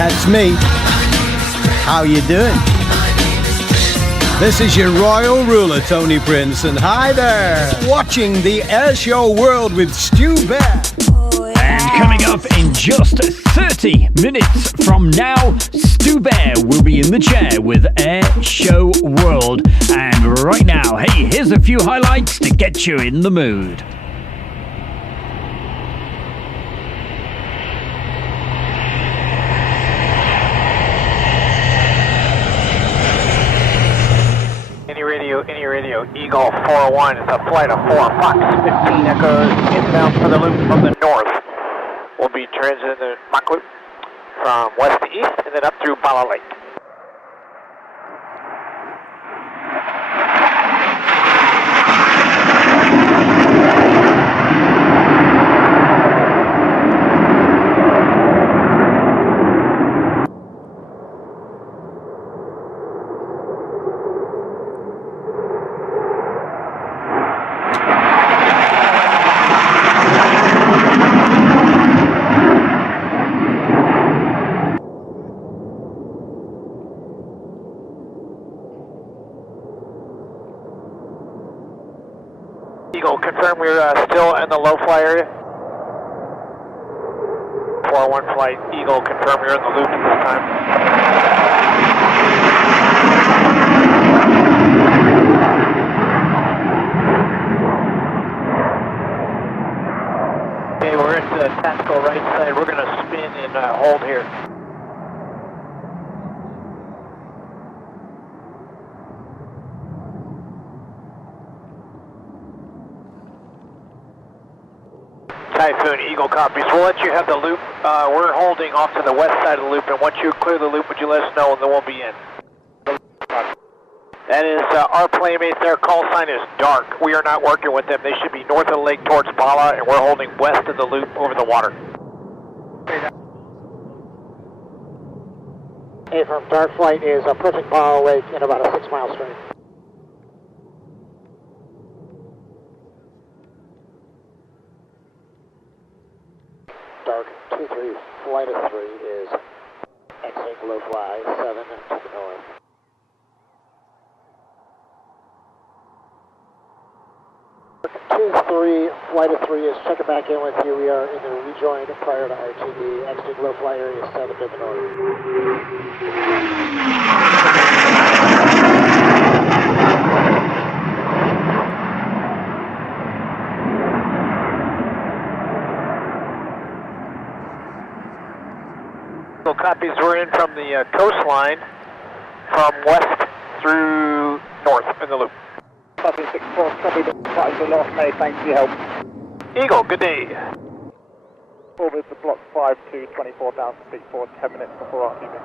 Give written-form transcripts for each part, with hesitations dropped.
That's me. How you doing? This is your royal ruler, Tony Prince, and hi there! Watching the Airshow World with Stu Bear. And coming up in just 30 minutes from now, Stu Bear will be in the chair with Airshow World. And right now, hey, here's a few highlights to get you in the mood. Any radio, Eagle 401, it's a flight of 4, Fox 15 Echoes, inbound for the loop from the north. We'll be transiting the Mach loop from west to east and then up through Bala Lake. Eagle, confirm we're still in the low fly area. 401 flight, Eagle, confirm you're in the loop at this time. Okay, we're at the tactical right side. We're going to spin and hold here. Typhoon, Eagle copies. We'll let you have the loop. We're holding off to the west side of the loop, and once you clear the loop, would you let us know, and then we'll be in. That is our playmate. Their call sign is dark. We are not working with them. They should be north of the lake towards Bala, and we're holding west of the loop over the water. Hey, from dark flight is approaching Bala Lake in about a 6-mile string. Dark 2-3, flight of 3 is exiting low fly 7 to the north. Dark 2-3, flight of 3 is checking back in with you. We are in the rejoin prior to RTD, exiting low fly area 7 to the north. Copies, we're in from the coastline from west through north in the loop. Copy 6-4, copy the flight to North Bay, thanks for your help. Eagle, good day. Orbit to block 52, 24,000 feet for 10 minutes before RTB.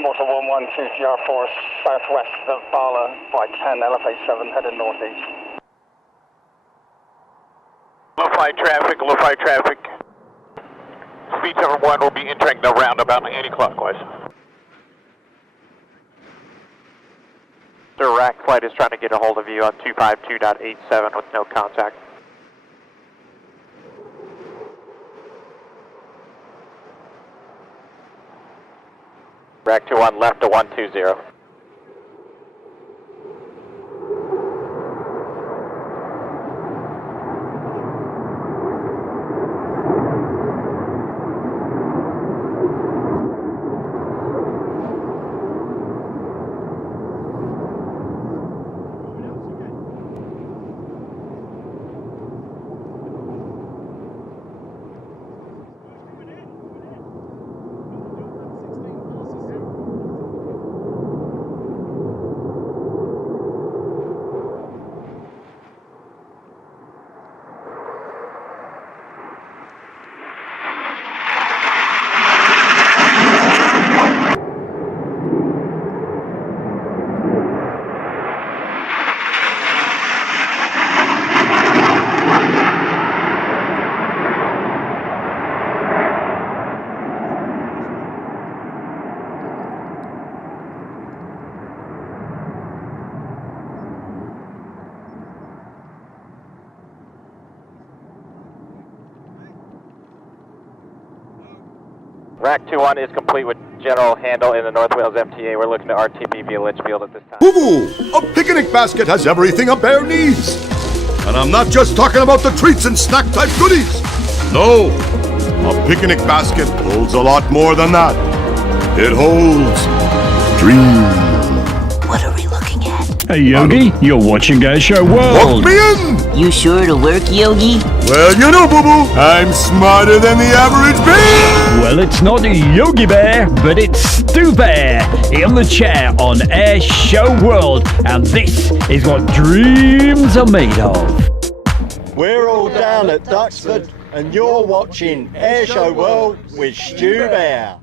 Motor 112 GR4 southwest of Bala by 10, elevate 7, headed northeast. Low-fi traffic. Speed 71 will be entering the roundabout anti-clockwise. The rack flight is trying to get a hold of you on 252.87 with no contact. Rack 21 left to 120. Rack 2-1 is complete with general handle in the North Wales MTA. We're looking to RTB via Litchfield at this time. Boo-boo! A picnic basket has everything a bear needs. And I'm not just talking about the treats and snack-type goodies. No, a picnic basket holds a lot more than that. It holds dreams. What are we looking at? Hey Yogi, you're watching Airshow World. Look me in! You sure it'll work, Yogi? Well, you know, boo-boo, I'm smarter than the average bear! Well, it's not Yogi Bear, but it's Stu Bear in the chair on Airshow World, and this is what dreams are made of. We're all down at Duxford, and you're watching Airshow World with Stu Bear.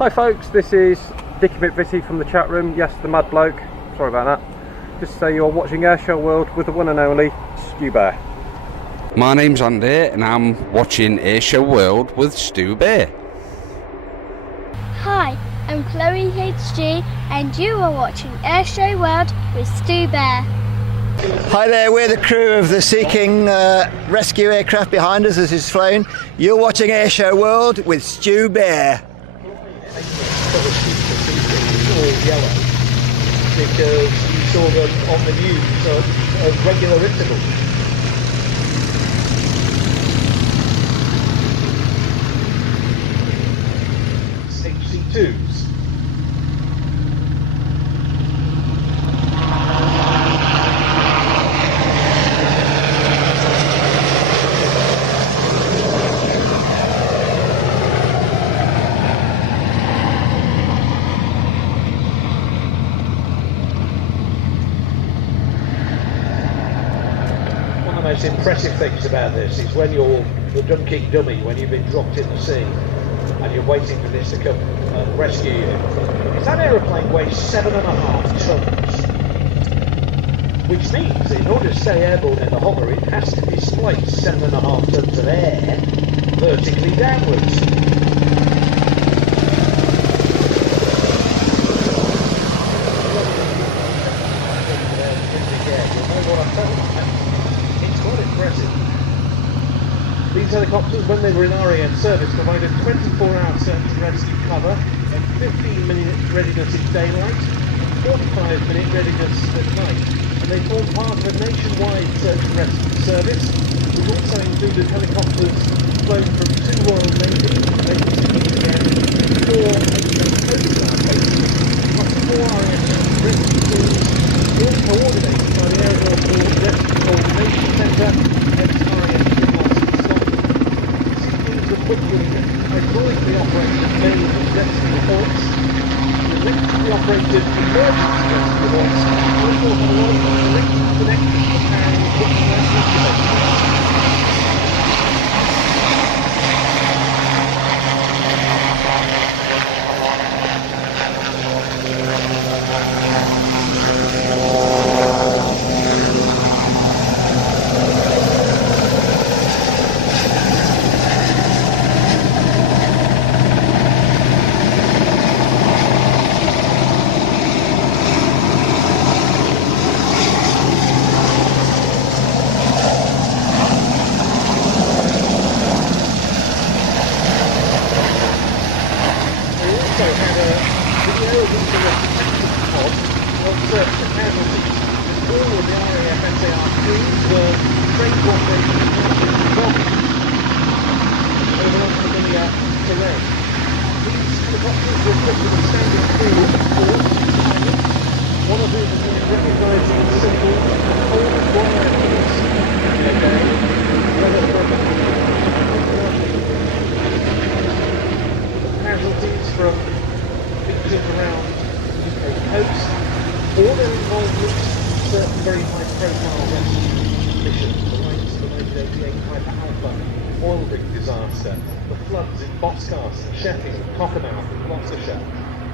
Hi folks, this is Dicky McVitie from the chat room. Yes, the mad bloke. Sorry about that. Just to say you're watching Airshow World with the one and only Stu Bear. My name's Andy and I'm watching Airshow World with Stu Bear. Hi, I'm Chloe HG and you are watching Airshow World with Stu Bear. Hi there, we're the crew of the Sea King rescue aircraft behind us as it's flown. You're watching Airshow World with Stu Bear. Yellow because you saw them on the news at regular intervals. HC2s. The most impressive things about this is when you're the Dunkey dummy, when you've been dropped in the sea and you're waiting for this to come and rescue you. Is that aeroplane weighs 7.5 tons, which means in order to stay airborne in the hover it has to displace 7.5 tons of air vertically downwards. These helicopters, when they were in RAF service, provided 24-hour search and rescue cover and 15-minute readiness in daylight, 45-minute readiness at night. And they form part of a nationwide search and rescue service, which also included helicopters flown from 2 Royal Navy bases in the UK, 4 Coast Guard bases, plus 4 RAF rescue teams, all coordinated by the Aeronautical Rescue Coordination Centre and RAF hydraulically operated main rescue boats, electrically operated emergency rescue boats, and also have a lot of electric connections for powering equipment and rescue.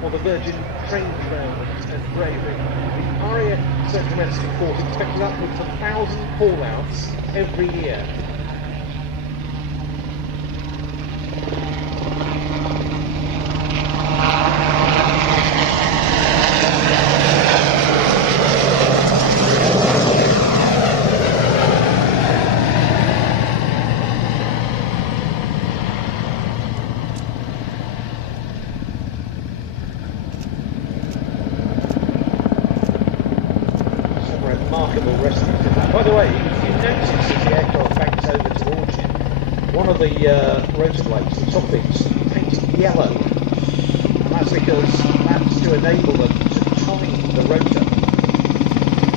Or the Virgin train grounds and gravy. The RAF Search and Rescue Force expected upwards of 1,000 call-outs every year. By the way, if you notice as the aircraft banks over towards you, one of the rotor blades, the top bits, is painted yellow. And that's because that's to enable them to time the rotor.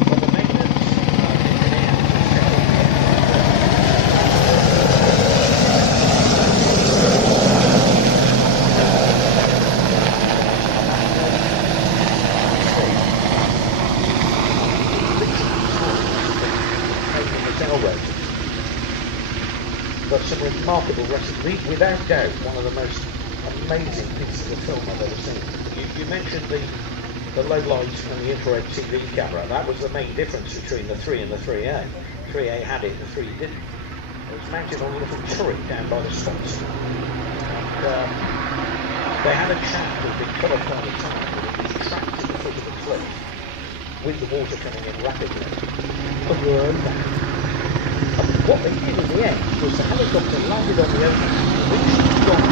When the maintenance but some remarkable recipes, without doubt one of the most amazing pieces of film I've ever seen. You mentioned the low lights and the infrared TV camera. That was the main difference between the 3 and the 3A. 3A had it, the 3 didn't. It was mounted on a little turret down by the spots. And they had a chap who had been qualified at the time that was trapped at the foot of the cliff with the water coming in rapidly under her own back. And what they did in the end was the helicopter landed on the ocean, reached the dock,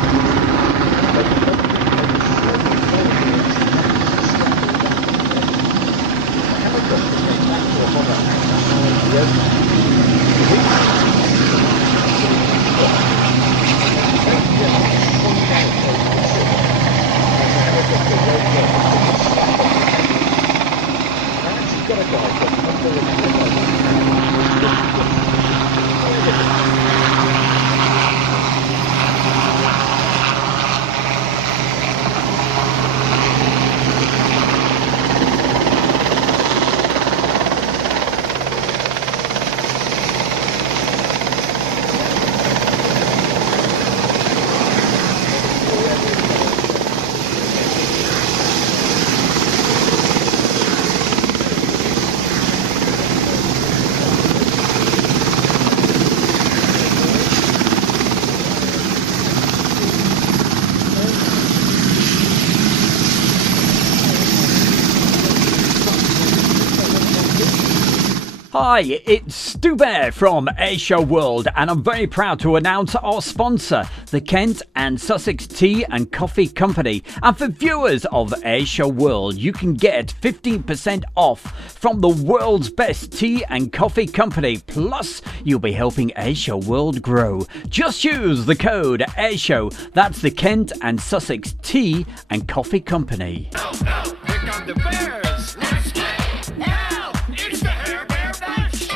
Hi, it's Stu Bear from Airshow World, and I'm very proud to announce our sponsor, the Kent and Sussex Tea and Coffee Company. And for viewers of Airshow World, you can get 15% off from the world's best tea and coffee company. Plus, you'll be helping Airshow World grow. Just use the code Airshow. That's the Kent and Sussex Tea and Coffee Company. Here come the bears. Let's get now. It's the Hair Bear Bash.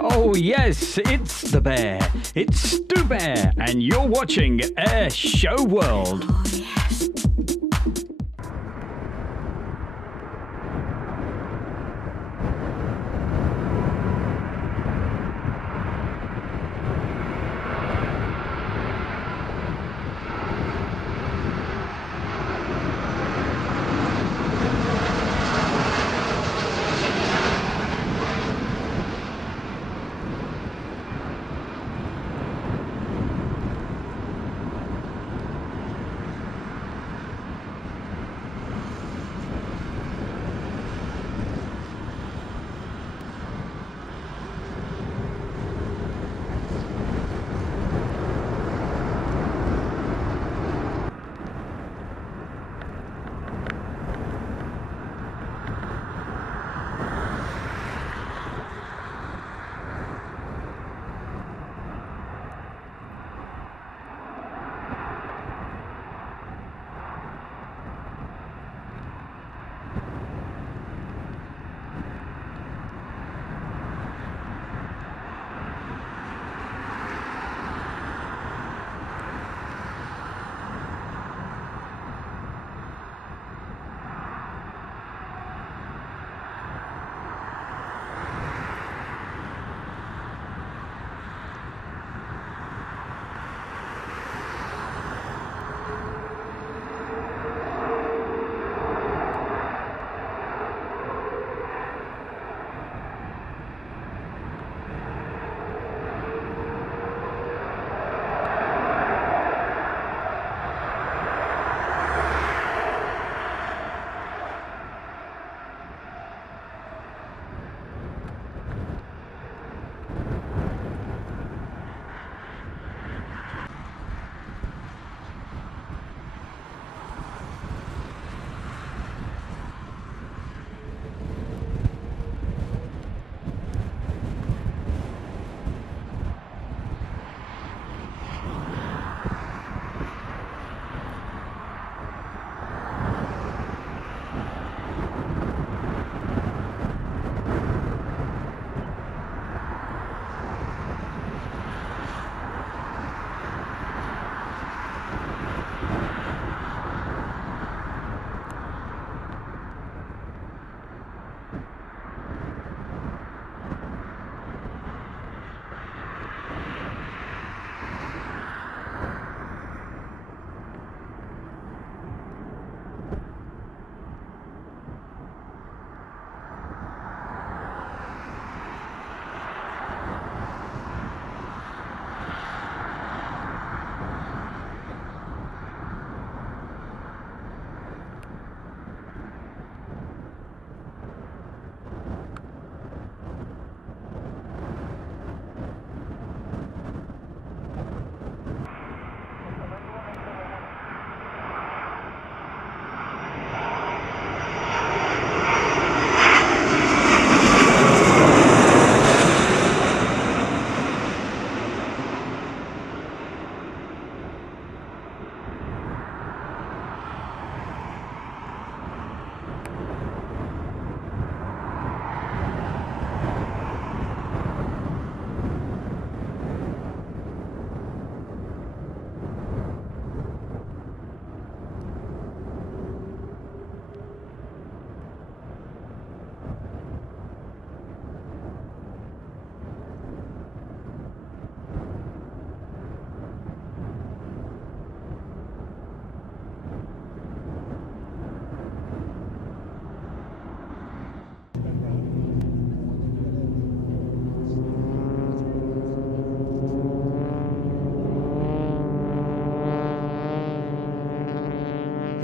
Oh yes, it's the bear. It's Stu Bear, and you're watching Airshow World. Oh, yes.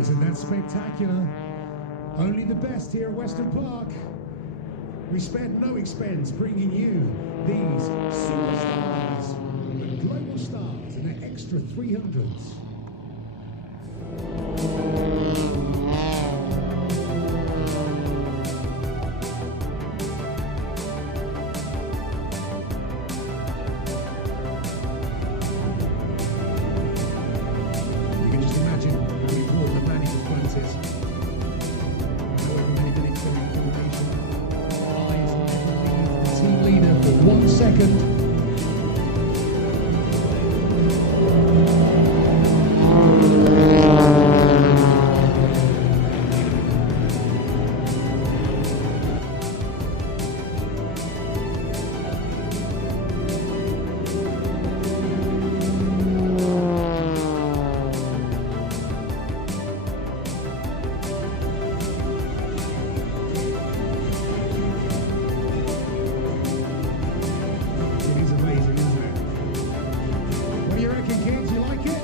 Isn't that spectacular? Only the best here at Western Park. We spared no expense bringing you these superstars, the global stars and their extra 300s. You can just imagine how important the manning front is. However many minutes of information, eyes never leave the team leader for 1 second. It is amazing, isn't it? What do you reckon, kids? You like it?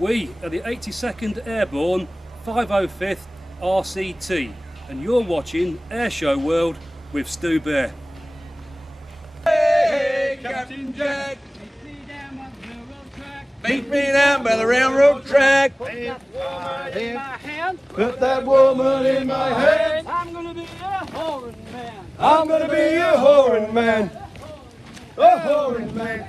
We are the 82nd Airborne 505th RCT, and you're watching Airshow World with Stu Bear. Hey, Captain Jack. Beat me down by the railroad track. Put that woman in my hand. I'm gonna be a whoring man. I'm gonna be a whoring man. A whoring man.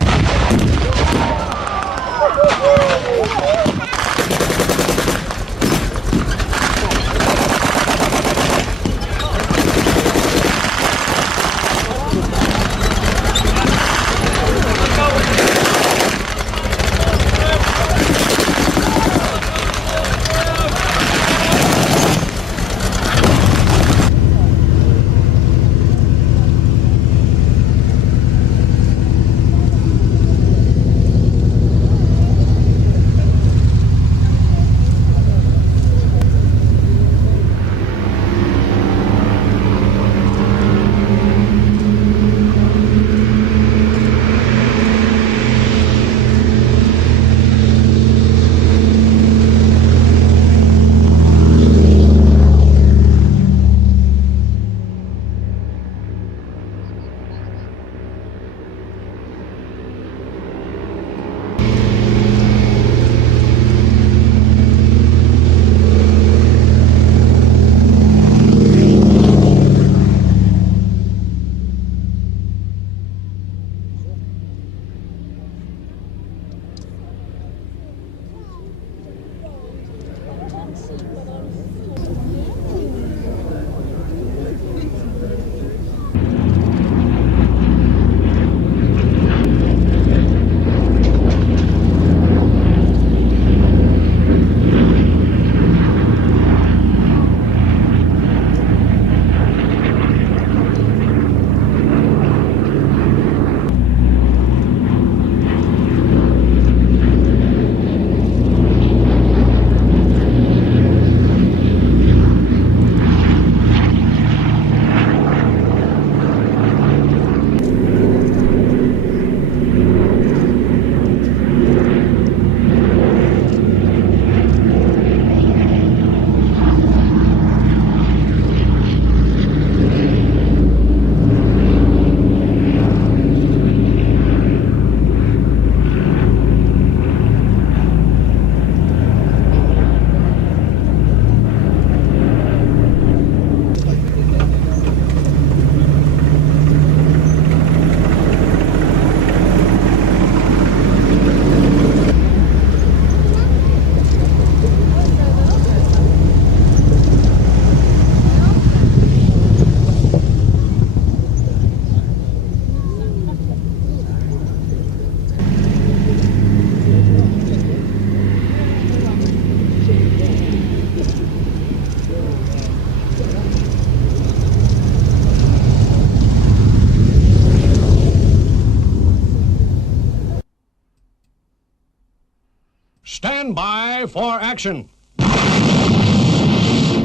Stand by for action.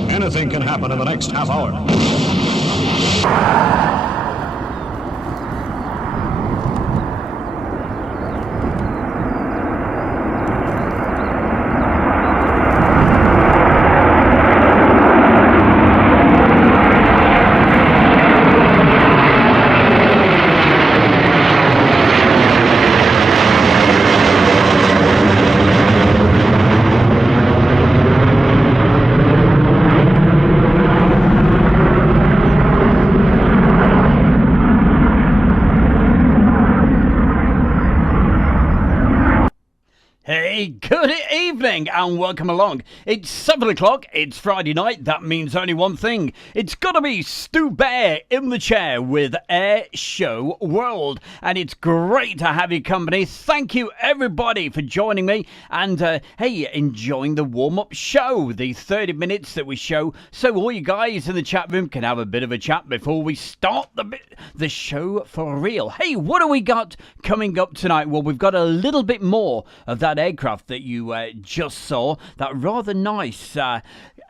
Anything can happen in the next half hour. Good evening and welcome along. It's 7 o'clock, it's Friday night, that means only one thing. It's gotta be Stu Bear in the chair with Airshow World. And it's great to have your company. Thank you everybody for joining me and hey, enjoying the warm-up show, the 30 minutes that we show, so all you guys in the chat room can have a bit of a chat before we start the show for real. Hey, what do we got coming up tonight? Well, we've got a little bit more of that aircraft that you just saw, that rather nice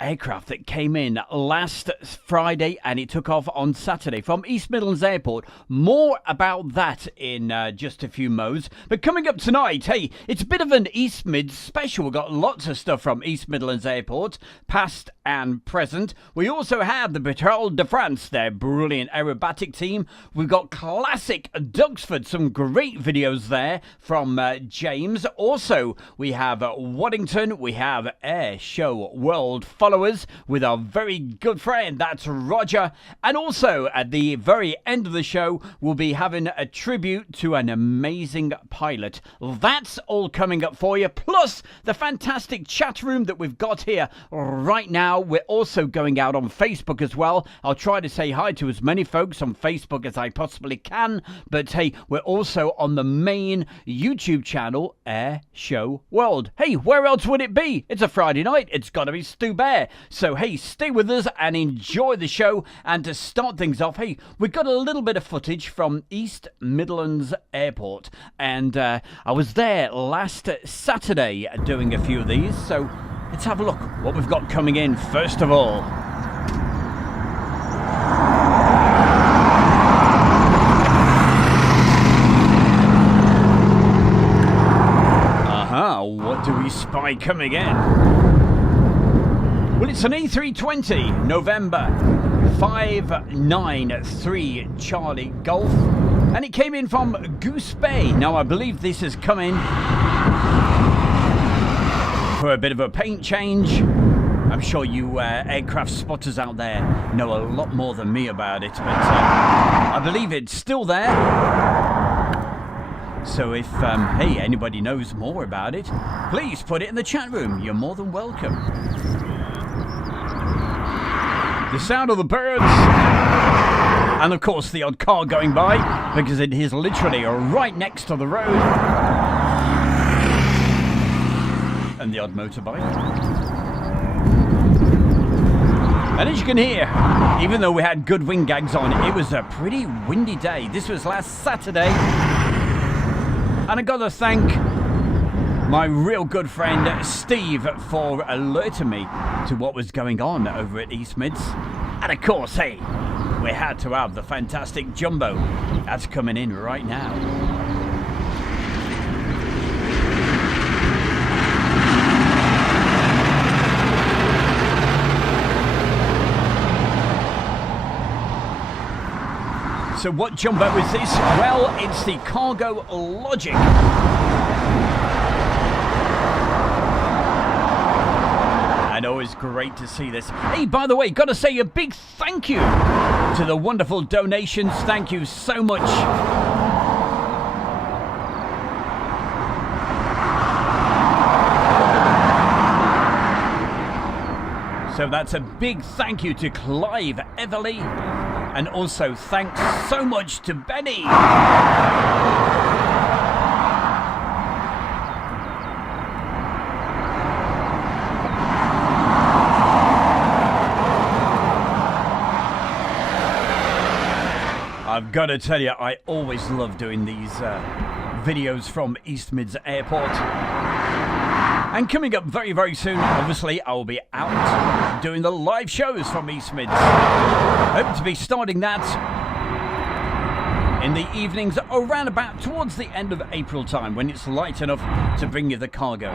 aircraft that came in last Friday and it took off on Saturday from East Midlands Airport. More about that in just a few modes. But coming up tonight, hey, it's a bit of an East Mid special. We've got lots of stuff from East Midlands Airport, past and present. We also have the Patrol de France, their brilliant aerobatic team. We've got classic Duxford, some great videos there from James. Also, we have Waddington, we have Airshow World followers with our very good friend, that's Roger. And also, at the very end of the show, we'll be having a tribute to an amazing pilot. That's all coming up for you, plus the fantastic chat room that we've got here right now. We're also going out on Facebook as well. I'll try to say hi to as many folks on Facebook as I possibly can. But hey, we're also on the main YouTube channel, Airshow World. Hey, where else would it be? It's a Friday night. It's got to be Stu Bear. So hey, stay with us and enjoy the show. And to start things off, hey, we've got a little bit of footage from East Midlands Airport. And I was there last Saturday doing a few of these. So let's have a look what we've got coming in first of all. What do we spy coming in? Well, it's an A320 November 593 Charlie Golf, and it came in from Goose Bay. Now I believe this has come in for a bit of a paint change. I'm sure you aircraft spotters out there know a lot more than me about it, but I believe it's still there. So if, hey, anybody knows more about it, please put it in the chat room. You're more than welcome. The sound of the birds. And of course the odd car going by, because it is literally right next to the road. And the odd motorbike. And as you can hear, even though we had good wing gags on, it was a pretty windy day. This was last Saturday. And I gotta thank my real good friend Steve for alerting me to what was going on over at East Mids. And of course, hey, we had to have the fantastic Jumbo. That's coming in right now. So what Jumbo is this? Well, it's the Cargo Logic. And always great to see this. Hey, by the way, gotta say a big thank you to the wonderful donations. Thank you so much. So that's a big thank you to Clive Everly. And also thanks so much to Benny. I've got to tell you, I always love doing these videos from East Mids Airport. And coming up very, very soon, obviously, I will be out doing the live shows from East Mids. Hope to be starting that in the evenings around about towards the end of April time when it's light enough to bring you the cargo.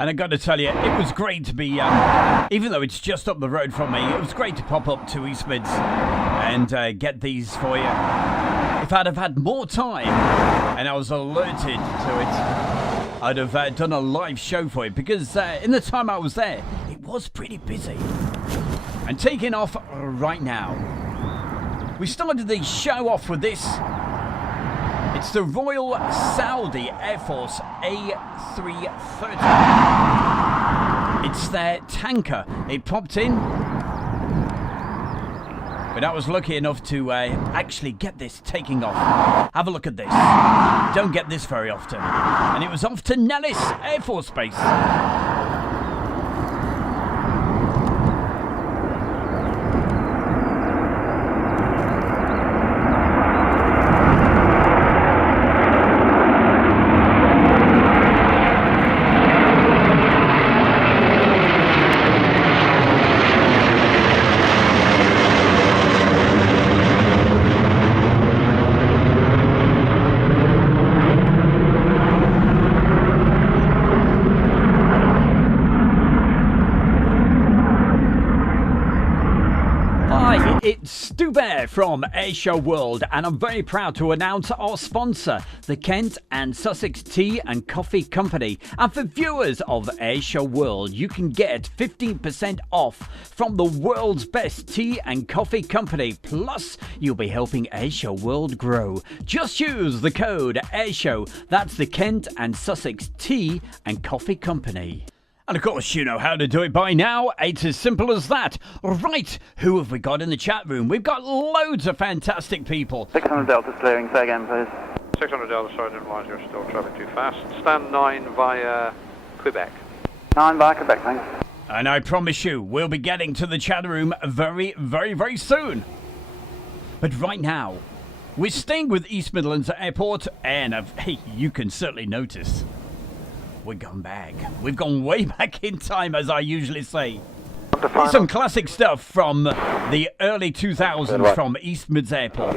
And I got to tell you, it was great to be, even though it's just up the road from me, it was great to pop up to East Mids and get these for you. If I'd have had more time and I was alerted to it, I'd have done a live show for you, because in the time I was there, it was pretty busy. And taking off right now. We started the show off with this. It's the Royal Saudi Air Force A330. It's their tanker. It popped in, but I was lucky enough to actually get this taking off. Have a look at this. Don't get this very often. And it was off to Nellis Air Force Base. It's Stu Bear from Airshow World, and I'm very proud to announce our sponsor, the Kent and Sussex Tea and Coffee Company. And for viewers of Airshow World, you can get 15% off from the world's best tea and coffee company. Plus, you'll be helping Airshow World grow. Just use the code Airshow. That's the Kent and Sussex Tea and Coffee Company. And of course, you know how to do it by now. It's as simple as that. Right, who have we got in the chat room? We've got loads of fantastic people. 600 Delta clearing, say again, please. 600 Delta, Sergeant, realize you're still traveling too fast. Stand 9 via Quebec. 9 via Quebec, thanks. And I promise you, we'll be getting to the chat room very, very, very soon. But right now, we're staying with East Midlands Airport, and hey, you can certainly notice we've gone back. We've gone way back in time, as I usually say. Here's some classic stuff from the early 2000s from East Mids Airport.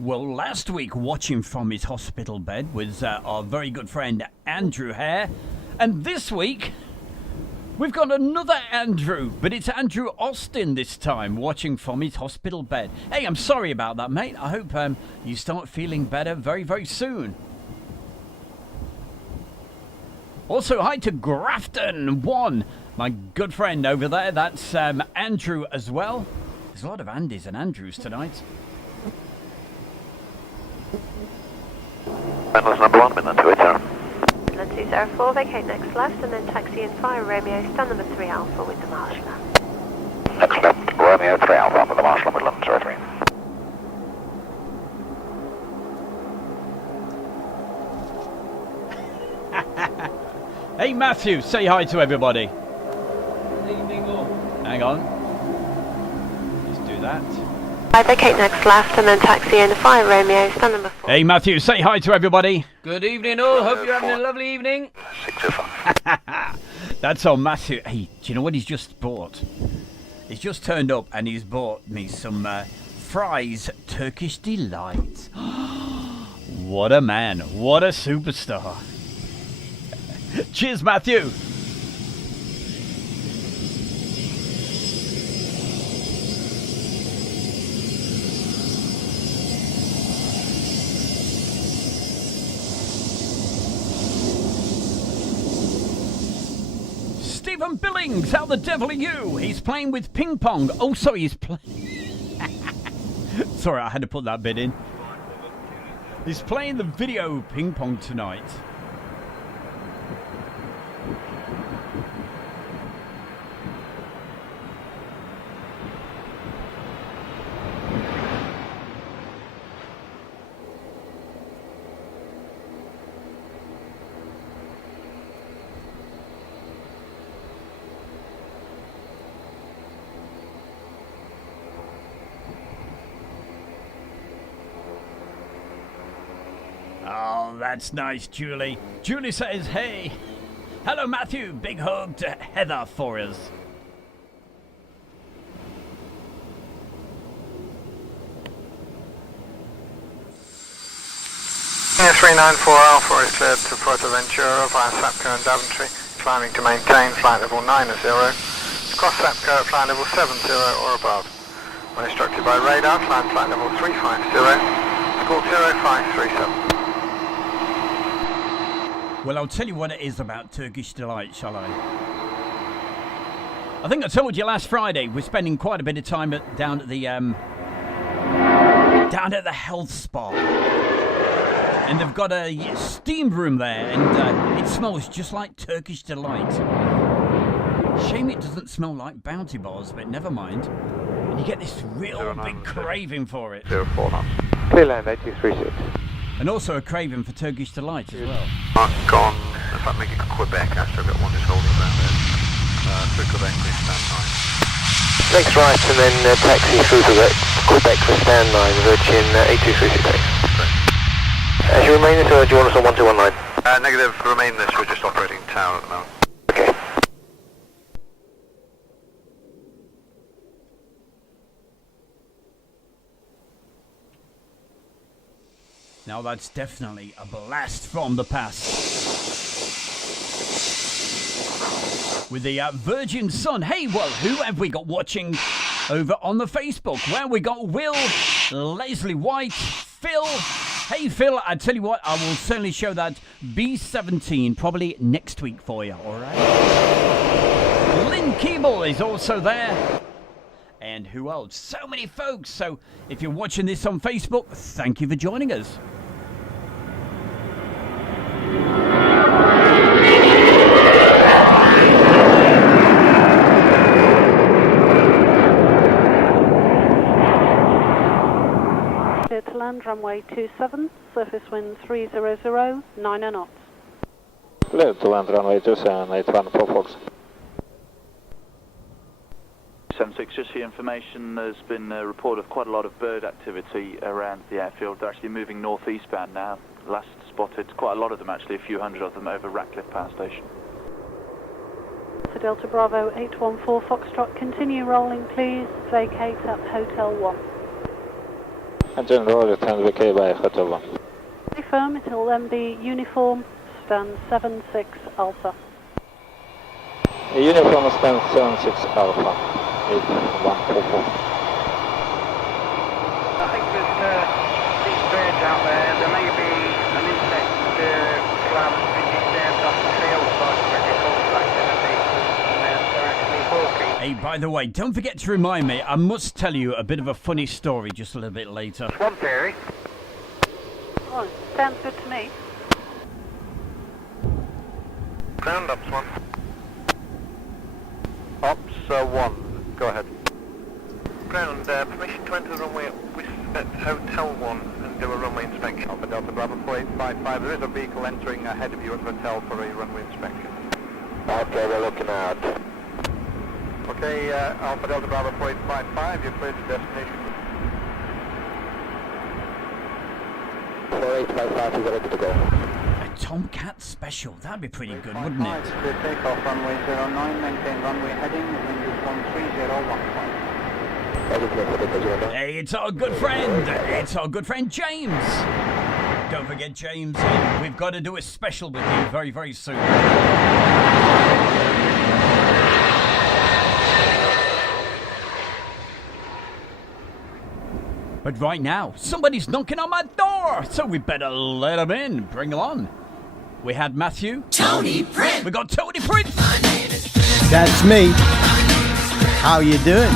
Well, last week, watching from his hospital bed was our very good friend Andrew Hare. And this week, We've got another Andrew, but it's Andrew Austin this time, watching from his hospital bed. Hey, I'm sorry about that, mate. I hope you start feeling better very, very soon. Also, hi to Grafton1, my good friend over there. That's Andrew as well. There's a lot of Andys and Andrews tonight. Midlands number 1, Midland 280. Midland 204, vacate next left and then taxi in fire Romeo, stand number 3 Alpha with the Marshal. Next left, Romeo 3 Alpha with the Marshal, Midland 03. Hey Matthew, say hi to everybody. Good evening all. Hang on. Let's do that. Vacate next left and then taxi in fire Romeo, stand number 4. Hey Matthew, say hi to everybody. Good evening all. Hope you're having a lovely evening. 605. That's on Matthew. Hey, do you know what he's just bought? He's just turned up and he's bought me some fries Turkish Delight. What a man. What a superstar. Cheers, Matthew. Stephen Billings, how the devil are you? He's playing with ping pong. Oh, sorry, he's playing... Sorry, I had to put that bit in. He's playing the video ping pong tonight. Oh, that's nice, Julie. Julie says, hey. Hello, Matthew. Big hug to Heather for us. Air 394 Alpha is cleared to Fuerteventura via Sapco and Daventry, climbing to maintain flight level 90. Cross Sapco at flight level 70 or above. When instructed by radar, climb flight level 350, score 0537. Well, I'll tell you what it is about Turkish Delight, shall I? I think I told you last Friday we're spending quite a bit of time down at the health spa, and they've got a steam room there, and it smells just like Turkish Delight. Shame it doesn't smell like Bounty Bars, but never mind. And you get this real big craving for it. 04 knots. Clear land 8236. And also a craving for Turkish Delight as well. Mark gone, in fact make it Quebec, actually I've got one just holding around there. Through Quebec, please stand 9. Next right and then taxi through to Quebec for stand 9, Virgin 82368. As you remain this or do you want us on 1219? Negative, remain this, we're just operating tower at the moment. Okay. Now that's definitely a blast from the past. With the Virgin Sun. Hey, well, who have we got watching over on the Facebook? Well, we got Will, Leslie White, Phil. Hey, Phil, I tell you what, I will certainly show that B17 probably next week for you, all right? Lynn Keeble is also there. And who else? So many folks. So if you're watching this on Facebook, thank you for joining us. Clear to land, runway 27, surface wind 300, 9 knots. Clear to land, runway 27, 81 for Fox. 76, just for your information, there's been a report of quite a lot of bird activity around the airfield. They're actually moving northeastbound now. Last spotted quite a lot of them, actually, a few hundred of them over Ratcliffe Power Station. To Delta Bravo 814 Foxtrot, continue rolling please, vacate at Hotel 1. Engine roll, return vacate by Hotel 1. Confirm, it will then be uniform, stand 76 Alpha. Uniform stand 76 Alpha, 8144. I think there's these birds out there. There may be an insect cloud pitching down off the field like agricultural activity, and they're actually hawking. Hey, by the way, don't forget to remind me, I must tell you a bit of a funny story just a little bit later. One theory. Oh, sounds good to me. Ground ups 1. Ops 1, go ahead. Ground, permission to enter the runway at Hotel 1 and do a runway inspection. Alpha Delta Bravo 4855, there is a vehicle entering ahead of you at the hotel for a runway inspection. Okay, we're looking out. Okay, Alpha Delta Bravo 4855, you're cleared to destination. 4855 is ready to go. A Tomcat special, that'd be pretty good, wouldn't it? Clear takeoff runway 09, maintain runway heading, wind is 13015. Hey, it's our good friend. It's our good friend James. Don't forget, James, we've got to do a special with you very, very soon. But right now, somebody's knocking on my door, so we better let him in. Bring him on. We had Matthew. Tony Prince. We got Tony Prince. That's me. How you doing?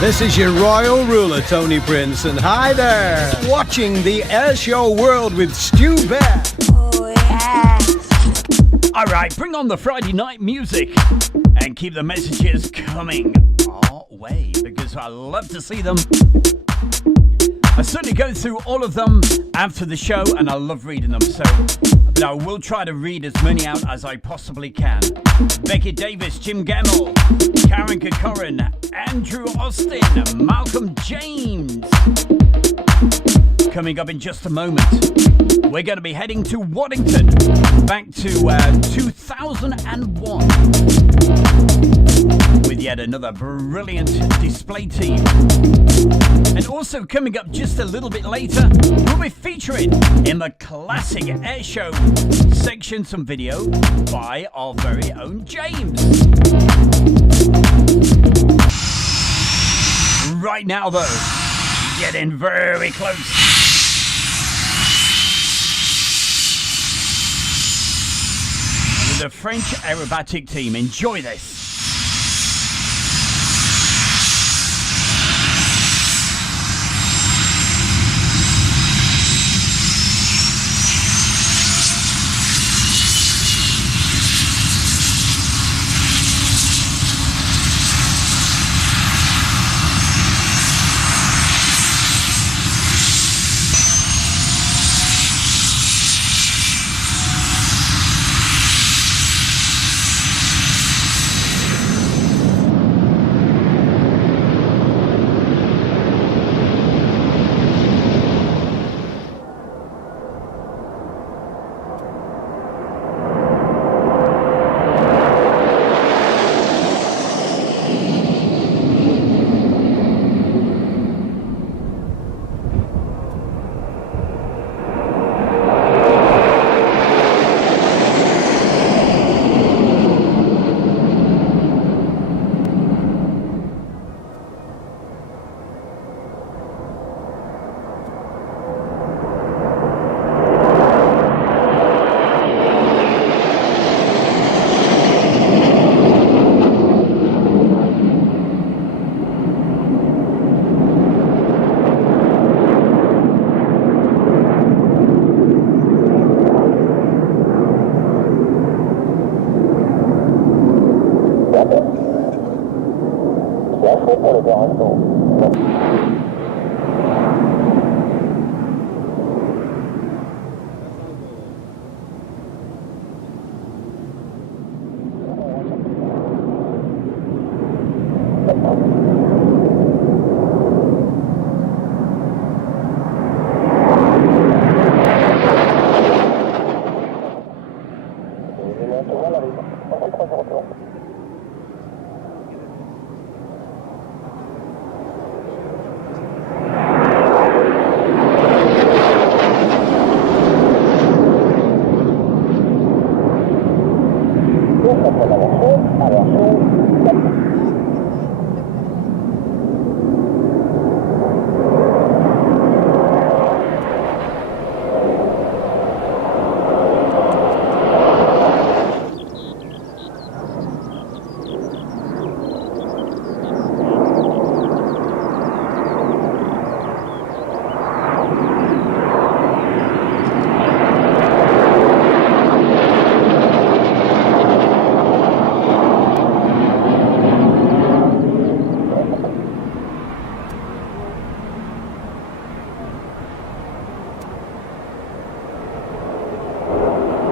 This is your royal ruler, Tony Prince, and hi there. Watching the Airshow World with Stu Bear. Oh, yeah. All right, bring on the Friday night music and keep the messages coming our way because I love to see them. I certainly go through all of them after the show and I love reading them, but I will try to read as many out as I possibly can. Becky Davis, Jim Gamble, Karen Kikorin, Andrew Austin, Malcolm James. Coming up in just a moment, we're going to be heading to Waddington, back to 2001, with yet another brilliant display team. And also coming up just a little bit later, we'll be featuring in the classic Airshow section some video by our very own James. Right now though, getting very close. With the French aerobatic team, enjoy this.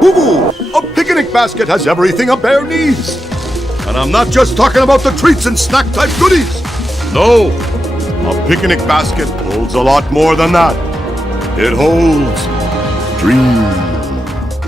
Boo-boo! A picnic basket has everything a bear needs. And I'm not just talking about the treats and snack-type goodies. No, a picnic basket holds a lot more than that. It holds dreams.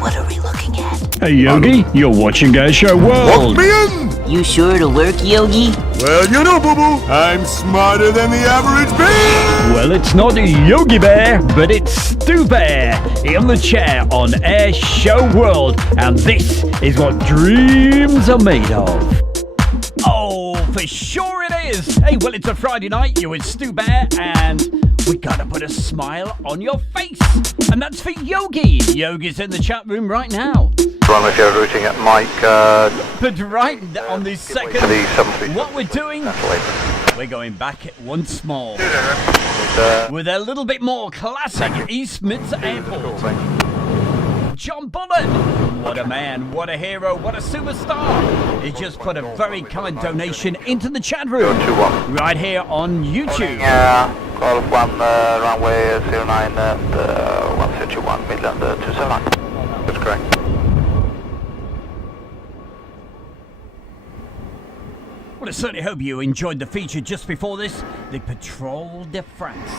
What are we looking at? Hey Yogi, you're watching Airshow World. Walk me in! You sure it'll work, Yogi? Well, you know, Boo-boo, I'm smarter than the average bear! Well, it's not Yogi Bear, but it's Stu Bear in the chair on Airshow World, and this is what dreams are made of. Oh, for sure it is. Hey, well, it's a Friday night. You're with Stu Bear, and we gotta put a smile on your face, and that's for Yogi. Yogi's in the chat room right now. Run if you're routing at Mike. But right on this second, what we're doing, we're going back once more with a little bit more classic East Mids Airport. John Bullen, what a man, what a hero, what a superstar. He just put a very kind donation into the chat room right here on YouTube. Call 1 runway 09 at 151 Midlands 279. That's correct. Well, I certainly hope you enjoyed the feature just before this, the Patrol de France.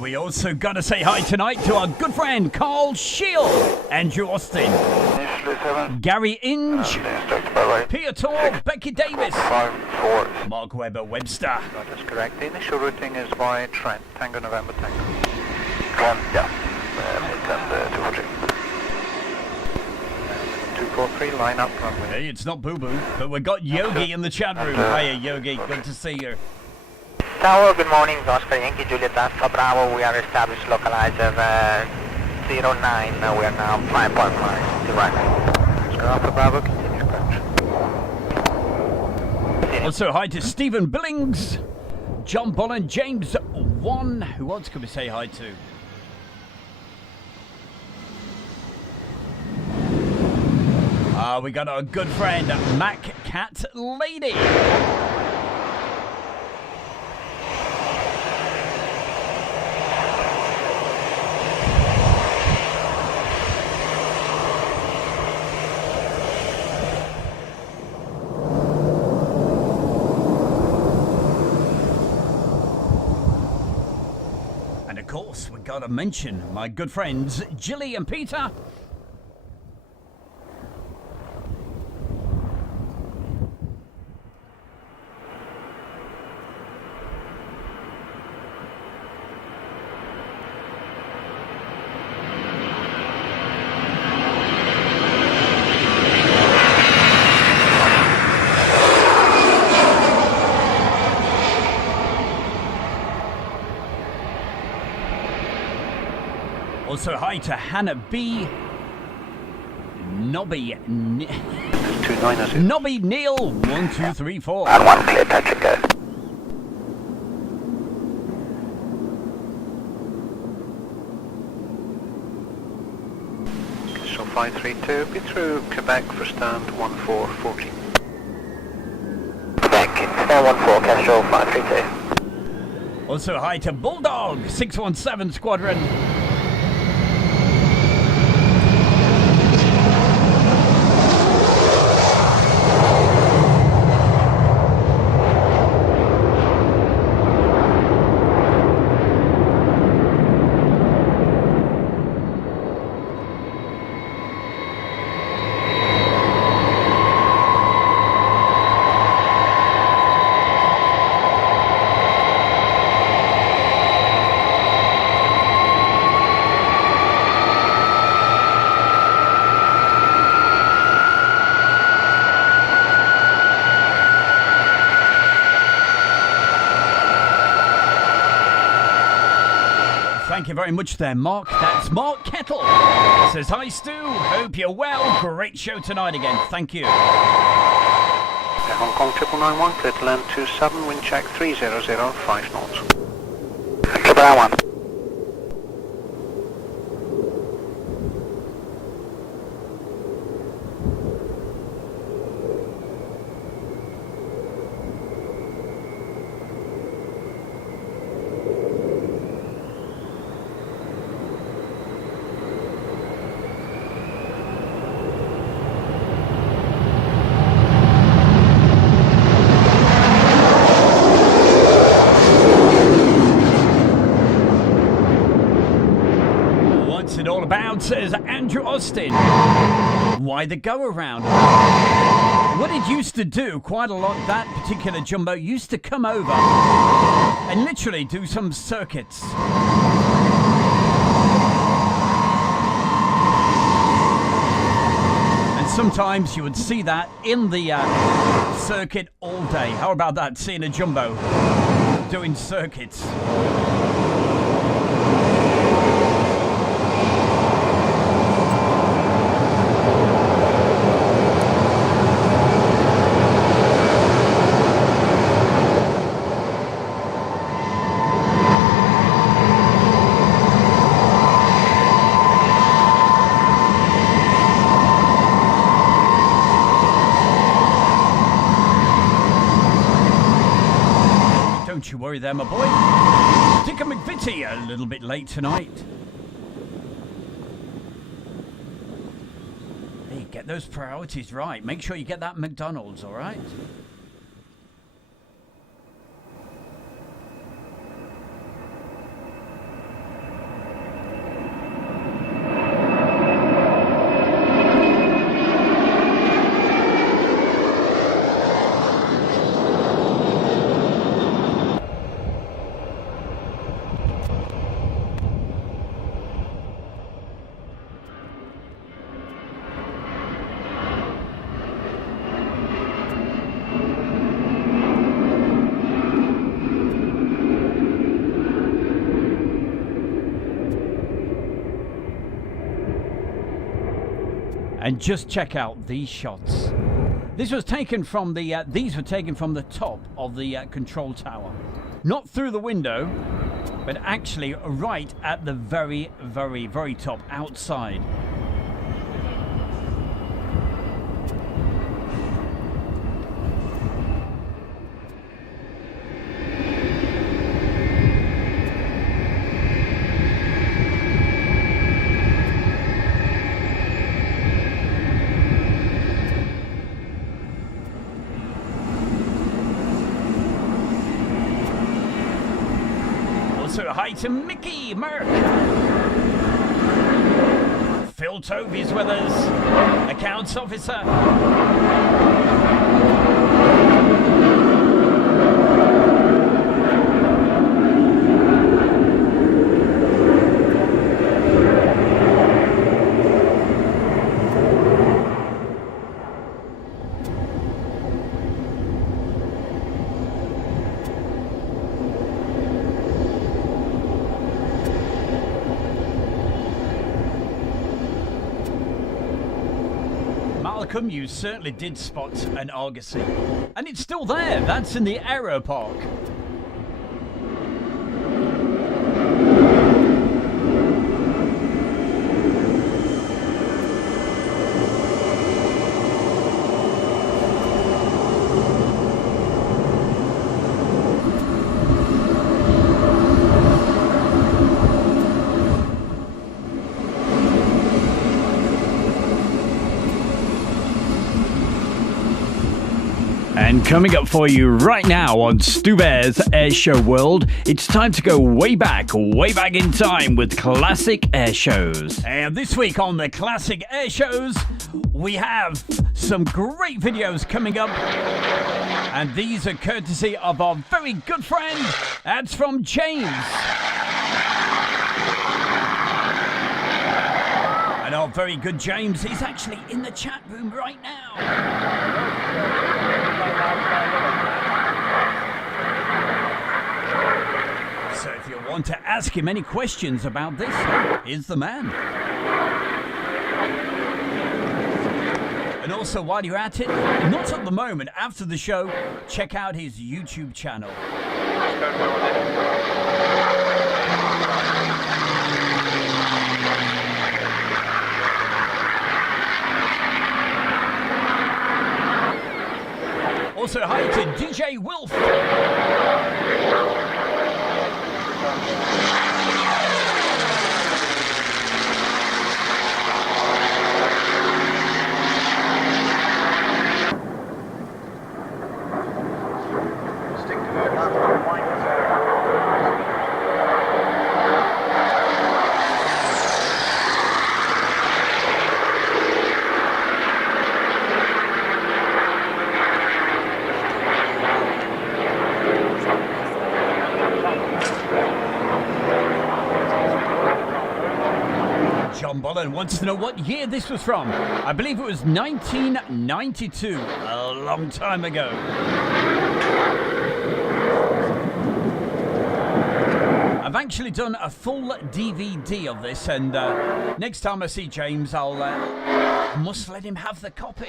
We also got to say hi tonight to our good friend Carl Shield, Andrew Austin, Gary Inge, Peter Tor, Becky Davis, Mark Webber Webster. That's correct. The initial routing is by Trent, Tango November Tango. Yeah, Midland 243. 243, line up runway. Hey, it's not Boo Boo, but we got Yogi in the chat room. Hiya, Yogi, good to see you. Tower, good morning, Oscar Yankee Juliet Alpha Bravo, we are established localizer 09, we are now 5.5, direct. Oscar Alpha Bravo, continue approach. Also, hi to Stephen Billings, John Bolland, James 1, who else could we say hi to? We got our good friend, Mac Cat Lady. And of course, we gotta mention my good friends, Jilly and Peter. Also, hi to Hannah B. Nobby Neil 1 2 3 4. And 1 clear, touch and go. So 532, be through Quebec for stand 1440. Quebec, stand 14, Castro 532. Also, hi to Bulldog 617 Squadron. Thank you very much there, Mark. That's Mark Kettle. Says, hi, Stu. Hope you're well. Great show tonight again. Thank you. Hong Kong 9991, clear to land 27, wind check 300, 5 knots. Triple 1. Says Andrew Austin. Why the go around? What it used to do quite a lot, that particular jumbo used to come over and literally do some circuits. And sometimes you would see that in the circuit all day. How about that, seeing a jumbo doing circuits? Don't you worry there, my boy. Dick and McVitie a little bit late tonight. Hey, get those priorities right. Make sure you get that McDonald's, all right? And just check out these shots. This was taken from the. These were taken from the top of the control tower, not through the window, but actually right at the very, very, very top outside. Hi to Mickey Merck. Phil Tovey's with us, accounts officer. You certainly did spot an Argosy, and it's still there. That's in the Aero Park. And coming up for you right now on Stu Bear's Airshow World, it's time to go way back in time with classic airshows. And this week on the classic airshows, we have some great videos coming up. And these are courtesy of our very good friend. That's from James. And our very good James is actually in the chat room right now. So if you're want to ask him any questions about this, here's the man. And also, while you're at it, not at the moment, after the show, check out his YouTube channel. Also, hi to DJ Wilf. John Bolland wants to know what year this was from. I believe it was 1992, a long time ago. I've actually done a full DVD of this, and next time I see James, I must let him have the copy.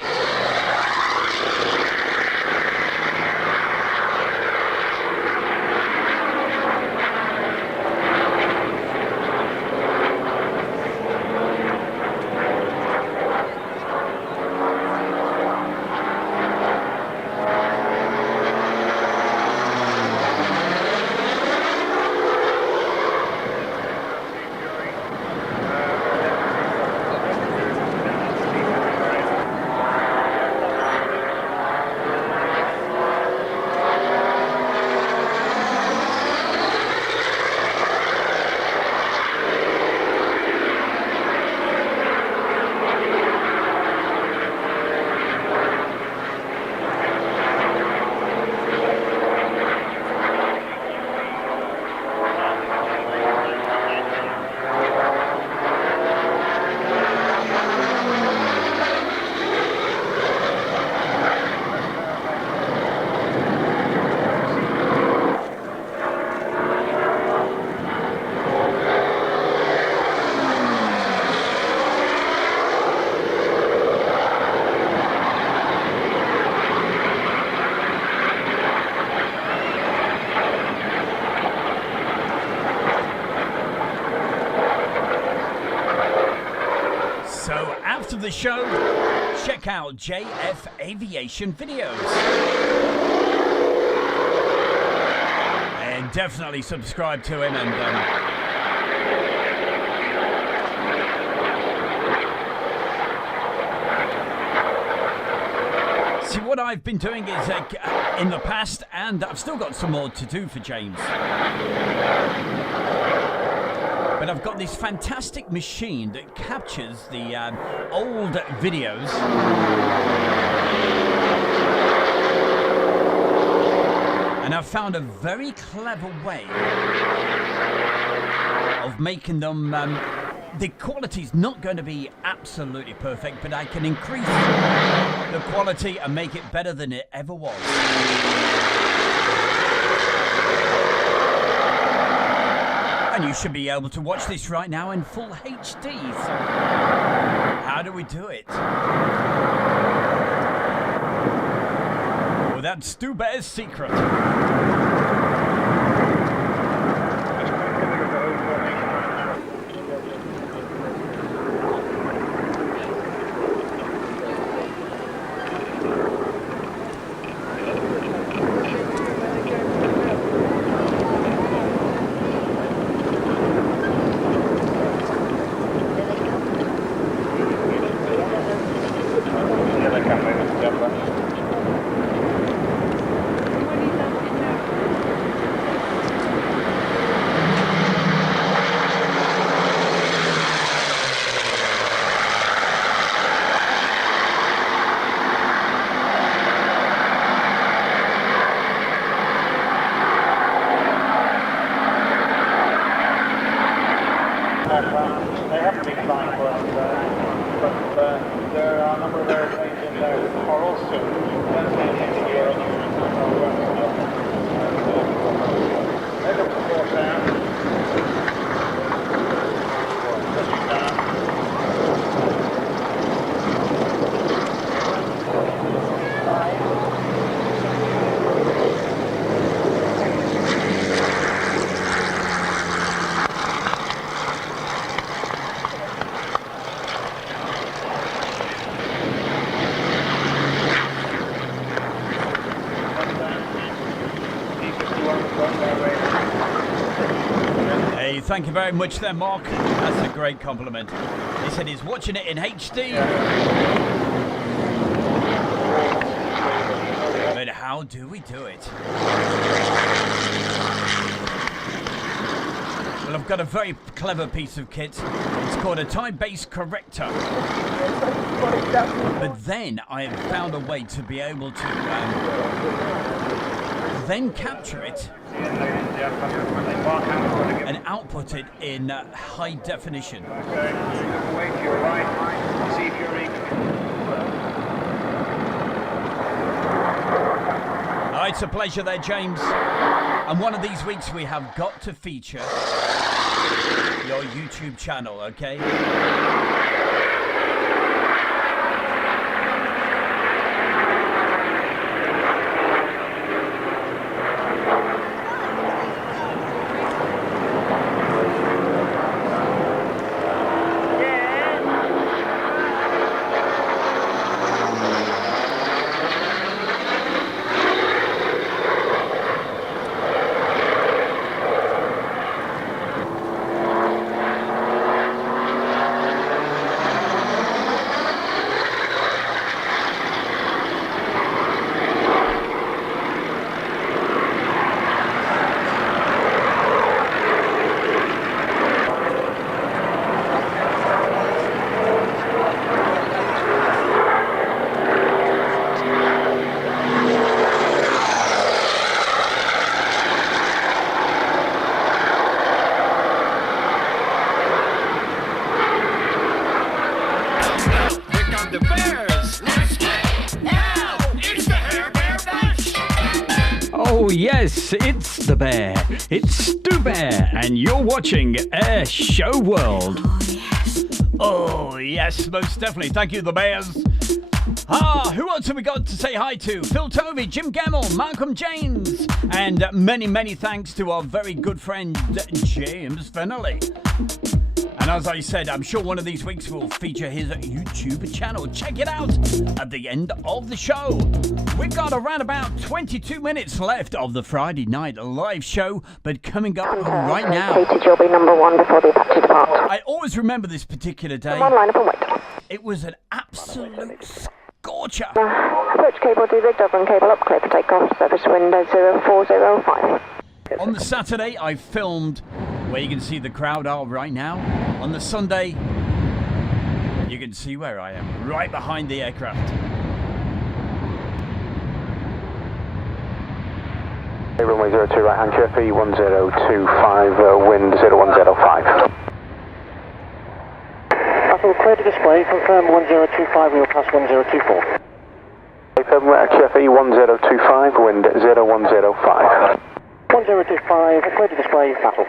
After the show, check out JF Aviation Videos. And definitely subscribe to him and see what I've been doing is in the past, and I've still got some more to do for James. But I've got this fantastic machine that captures the old videos and I've found a very clever way of making them the quality's not going to be absolutely perfect, but I can increase the quality and make it better than it ever was. And you should be able to watch this right now in full HD. So how do we do it? Well, that's Stu Bear's secret. They haven't been flying for us, but there are a number of airplanes in there for us too. They look to 4 down. Thank you very much there, Mark. That's a great compliment. He said he's watching it in HD. But how do we do it? Well, I've got a very clever piece of kit. It's called a time-based corrector. But then I have found a way to be able to then capture it and output it in high definition. Oh, it's a pleasure there, James. And one of these weeks we have got to feature your YouTube channel, okay? Yes, it's the Bear. It's Stu Bear, and you're watching Airshow World. Oh, yes, most definitely. Thank you, the Bears. Who else have we got to say hi to? Phil Tovey, Jim Gamble, Malcolm James, and many, many thanks to our very good friend James Fennelly. And as I said, I'm sure one of these weeks we'll feature his YouTube channel. Check it out at the end of the show. We've got around about 22 minutes left of the Friday night live show, but coming up right now. You'll be number one before the Apache departs. I always remember this particular day. Come on, line up and wait. It was an absolute scorcher. Approach cable de-rigged, over and cable up, clear for takeoff, service window 0405. On the Saturday, I filmed where you can see the crowd are right now. On the Sunday, you can see where I am, right behind the aircraft. Runway 02 right hand, QFE 1025, wind 0105. Battle clear to display, confirm 1025, we'll pass 1024. QFE 1025, wind 0105. 1025, clear to display, battle.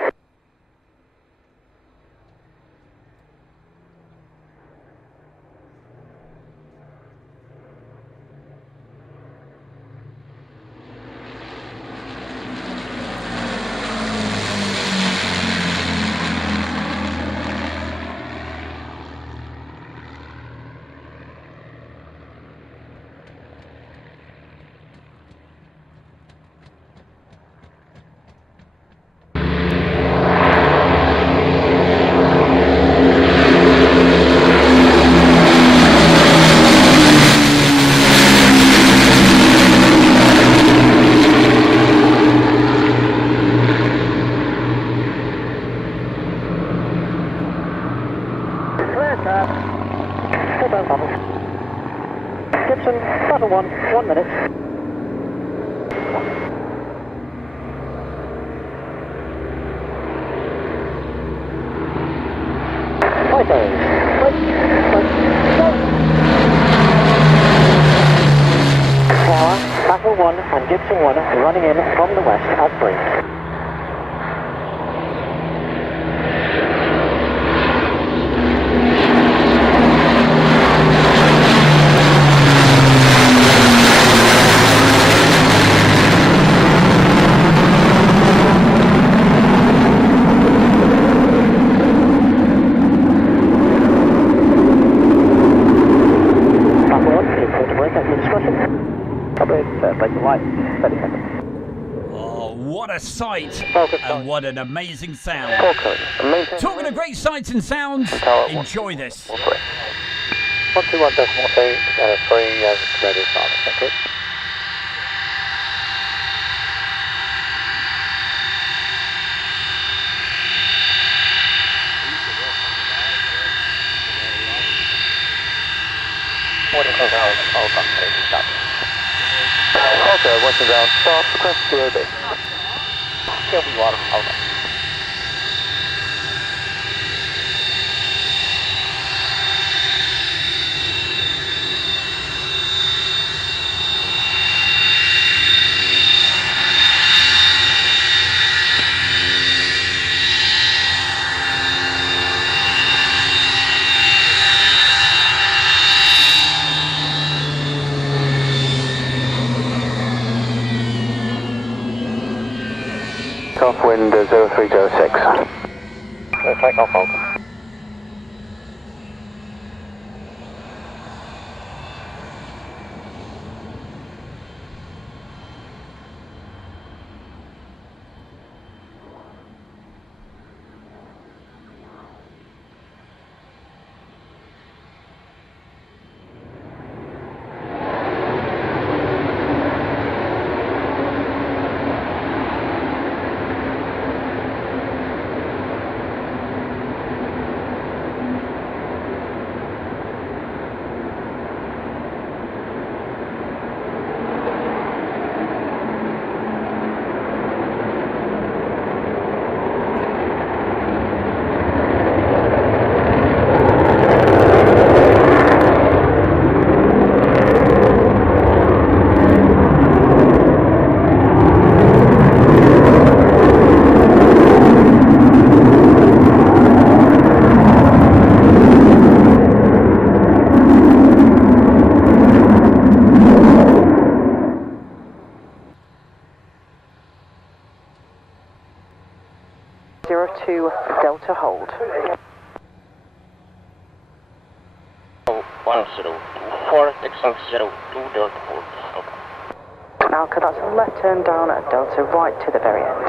Gibson, battle 1 minute. Right there. Wait, go. Tower, battle 1 and Gibson 1 running in from the west at 3. Delta White, 30 seconds. Oh, what a sight Focus and what an amazing sound. Focus. Maintain. Talking of great sights and sounds, enjoy this. 121.3, 3 as ready, Father. Thank you. Waddington ground, all contact, stop. Okay, Waddington ground, stop, request DOB. Careful water, over. Off wind 0306. Take off, Falcon. Delta hold. 104602 Delta hold. Okay. Alka, that's a left turn down at Delta, right to the very end.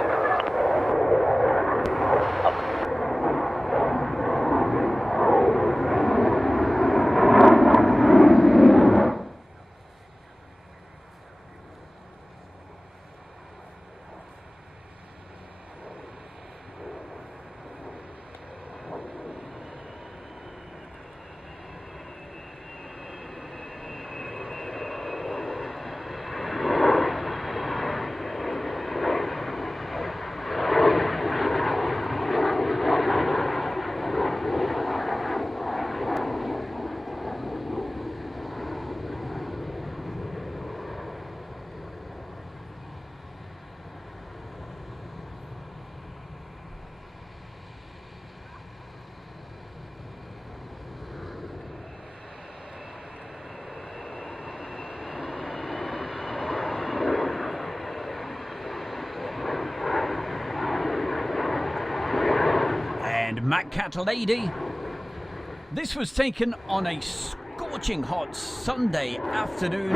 Mac Cat Lady. This was taken on a scorching hot Sunday afternoon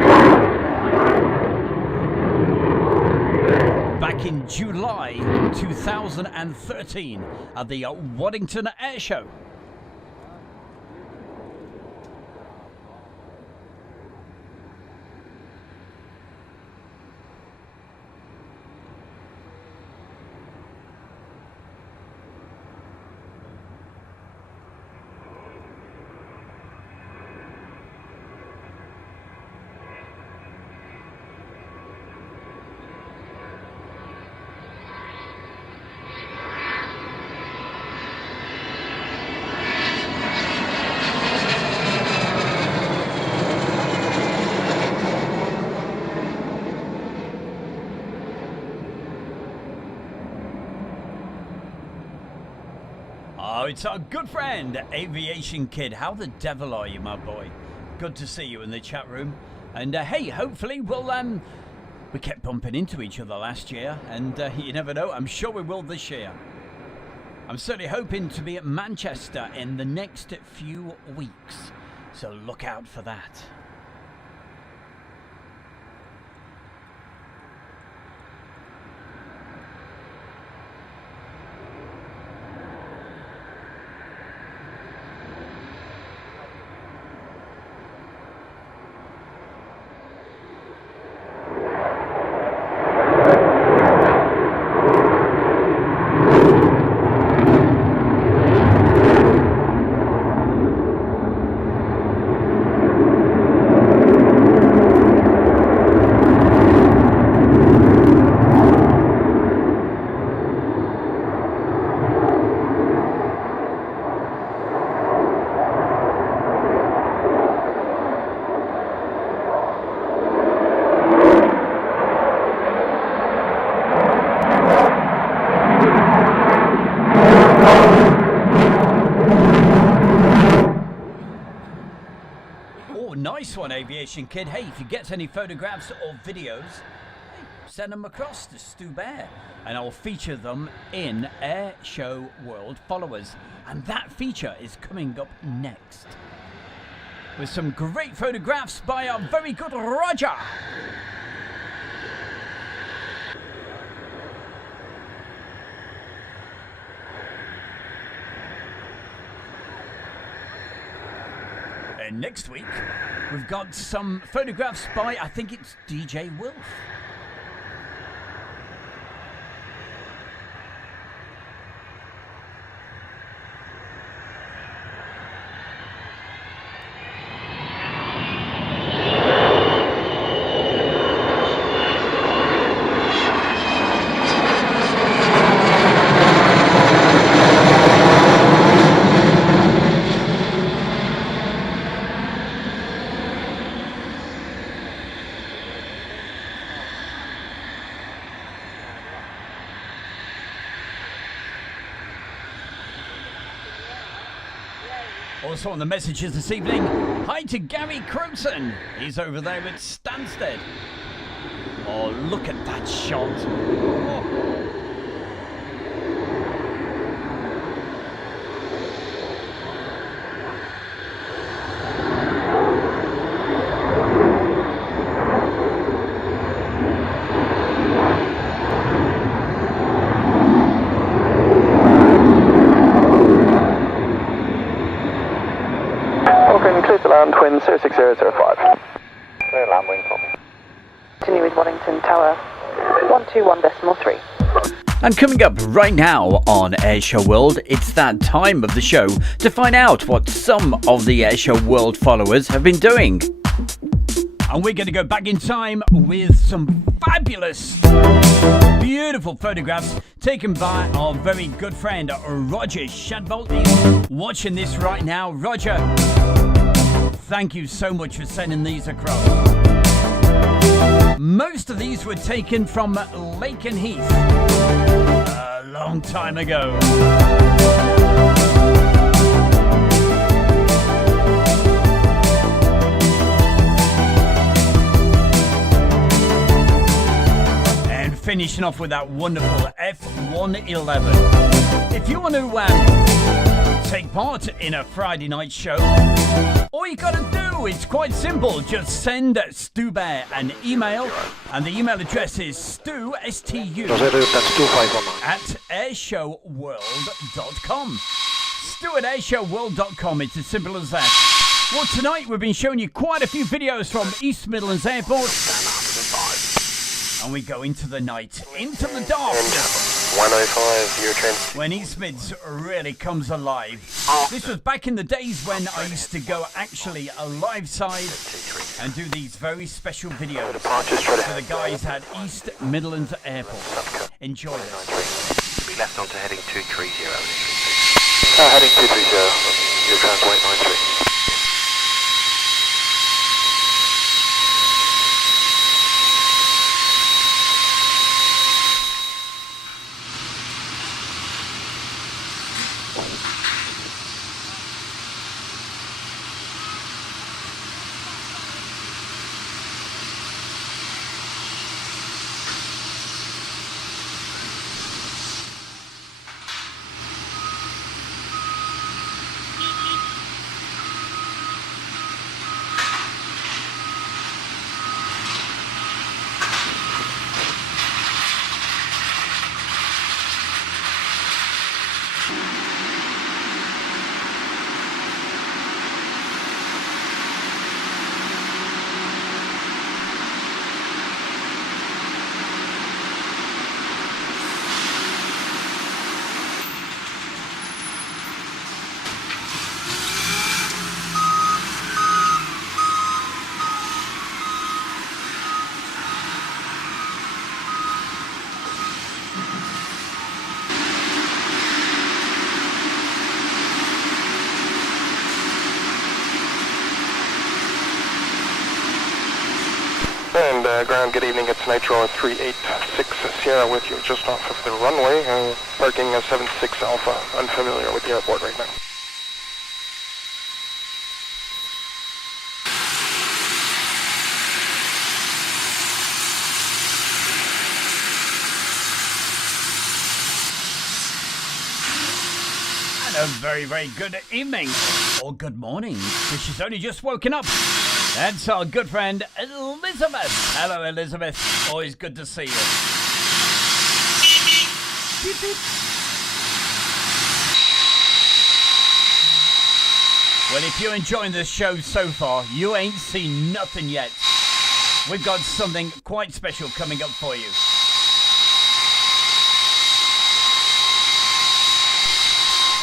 back in July 2013 at the Waddington Airshow. It's our good friend, Aviation Kid. How the devil are you, my boy? Good to see you in the chat room. And hey, hopefully we kept bumping into each other last year, and you never know, I'm sure we will this year. I'm certainly hoping to be at Manchester in the next few weeks, so look out for that. Nice one, Aviation Kid. Hey, if you get any photographs or videos, send them across to Stu Bear and I'll feature them in Airshow World Followers. And that feature is coming up next, with some great photographs by our very good Roger. And next week, we've got some photographs by, I think it's DJ Wolf. Also on the messages this evening, hi to Gary Crowson. He's over there at Stansted. Oh, look at that shot. Oh. Twin 06005. Land wing copy. Continue with Waddington Tower 121.3. And coming up right now on Airshow World, it's that time of the show to find out what some of the Airshow World followers have been doing. And we're going to go back in time with some fabulous, beautiful photographs taken by our very good friend Roger Shadbolt. He's watching this right now. Roger, thank you so much for sending these across. Most of these were taken from Laken Heath a long time ago. And finishing off with that wonderful F111. If you want to take part in a Friday night show, all you gotta do is quite simple. Just send Stu Bear an email, and the email address is stu, S-T-U, at airshowworld.com. Stu at airshowworld.com. It's as simple as that. Well, tonight we've been showing you quite a few videos from East Midlands Airport, and we go into the night, into the darkness. 105, your train. When East Mids really comes alive. This was back in the days when I used to go actually a live side and do these very special videos for the guys at East Midlands Airport. Enjoy this. Be left onto heading 230. Heading 230, your translate 93. Ground, good evening, it's Nitro 386 Sierra with you just off of the runway, parking 76 Alpha, unfamiliar with the airport right now. very, very good evening or good morning, because she's only just woken up. That's our good friend Elizabeth. Hello, Elizabeth. Always good to see you. Beep, beep. Well, if you're enjoying this show so far, you ain't seen nothing yet. We've got something quite special coming up for you.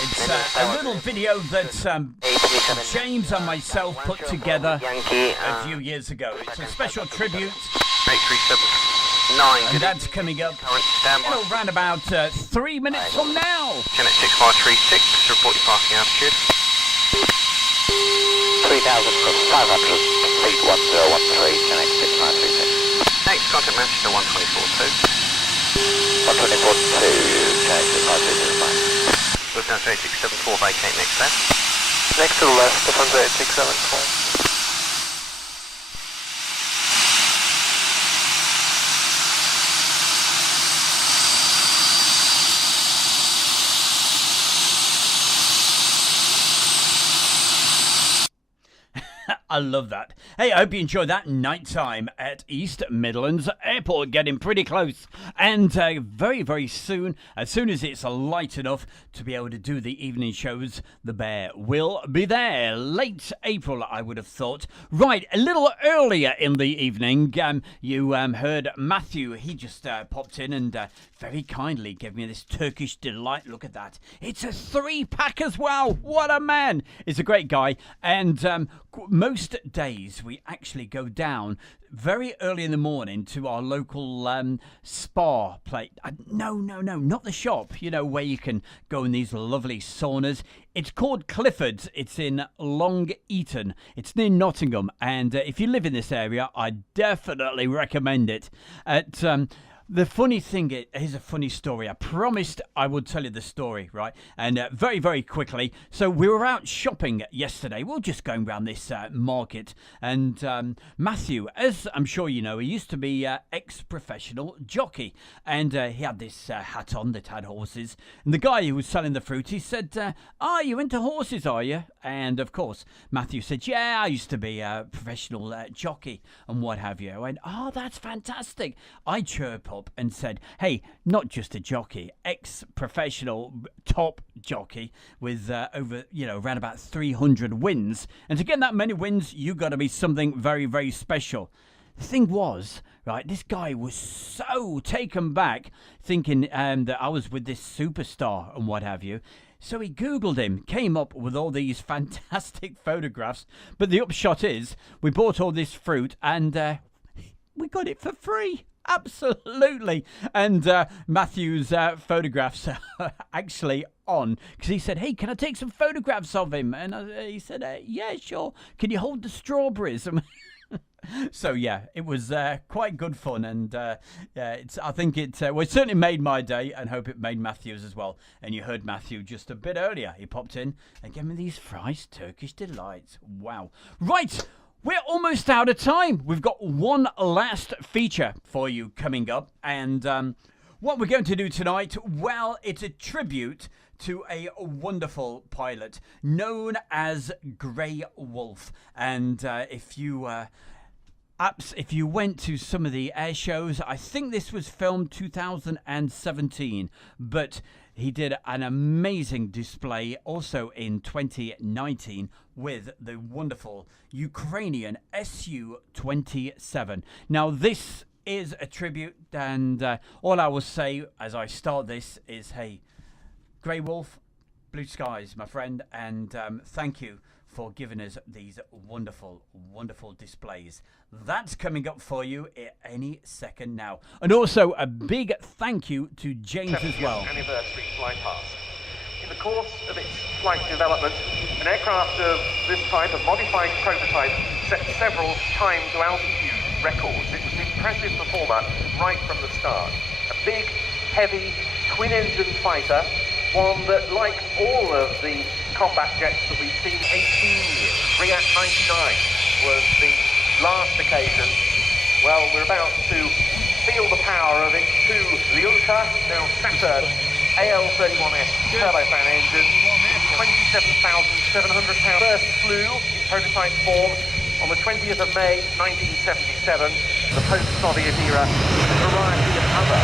It's a little video that James and myself put together a few years ago. It's a special tribute. 8379. And that's coming up around about 3 minutes from now. Janet 6536, report your passing altitude. 3,500 feet 1013, Janet 6536. Next contact Manchester 124.2. 124.2, Janet 6536. Lufthansa 8674, vacate next left. Next to the left, Lufthansa 8674. I love that. Hey, I hope you enjoyed that nighttime at East Midlands Airport. Getting pretty close. And very, very soon, as soon as it's light enough to be able to do the evening shows, the Bear will be there. Late April, I would have thought. Right, a little earlier in the evening, you heard Matthew. He just popped in and very kindly gave me this Turkish delight. Look at that. It's a 3-pack as well. What a man. He's a great guy. And most days we actually go down very early in the morning to our local spa place. No, not the shop, you know, where you can go in these lovely saunas. It's called Clifford's. It's in Long Eaton. It's near Nottingham. And if you live in this area, I definitely recommend it. The funny thing is, here's a funny story. I promised I would tell you the story, right? And very, very quickly. So we were out shopping yesterday. We were just going around this market. And Matthew, as I'm sure you know, he used to be ex-professional jockey. And he had this hat on that had horses. And the guy who was selling the fruit, he said, you into horses, are you? And of course, Matthew said, yeah, I used to be a professional jockey and what have you. I went, that's fantastic. I chirp up and said, hey, not just a jockey, ex-professional top jockey with over, around about 300 wins. And to get that many wins, you got to be something very, very special. The thing was, right, this guy was so taken back thinking that I was with this superstar and what have you. So he Googled him, came up with all these fantastic photographs. But the upshot is, we bought all this fruit and we got it for free. Absolutely. And Matthew's photographs are actually on, because he said, hey, can I take some photographs of him? And he said, yeah, sure. Can you hold the strawberries? So yeah, it was quite good fun, and I think it certainly made my day, and hope it made Matthew's as well. And you heard Matthew just a bit earlier. He popped in and gave me these fries Turkish delights. Wow. Right, we're almost out of time. We've got one last feature for you coming up, and what we're going to do tonight, well, it's a tribute to a wonderful pilot known as Grey Wolf. And if you went to some of the air shows, I think this was filmed 2017, but he did an amazing display also in 2019 with the wonderful Ukrainian Su-27. Now, this is a tribute, and all I will say as I start this is, hey, Grey Wolf, blue skies, my friend, and thank you for giving us these wonderful, wonderful displays. That's coming up for you any second now. And also a big thank you to James as well. Anniversary fly past. In the course of its flight development, an aircraft of this type, a modified prototype, set several time to altitude records. It was an impressive performer right from the start. A big, heavy, twin-engine fighter, one that, like all of the combat jets that we've seen 18 years, React 99 was the last occasion. Well, we're about to feel the power of its two Lyulka, now Saturn AL31S turbofan engines, £27,700. First flew in prototype form on the 20th of May 1977. The post-Soviet era, a variety of other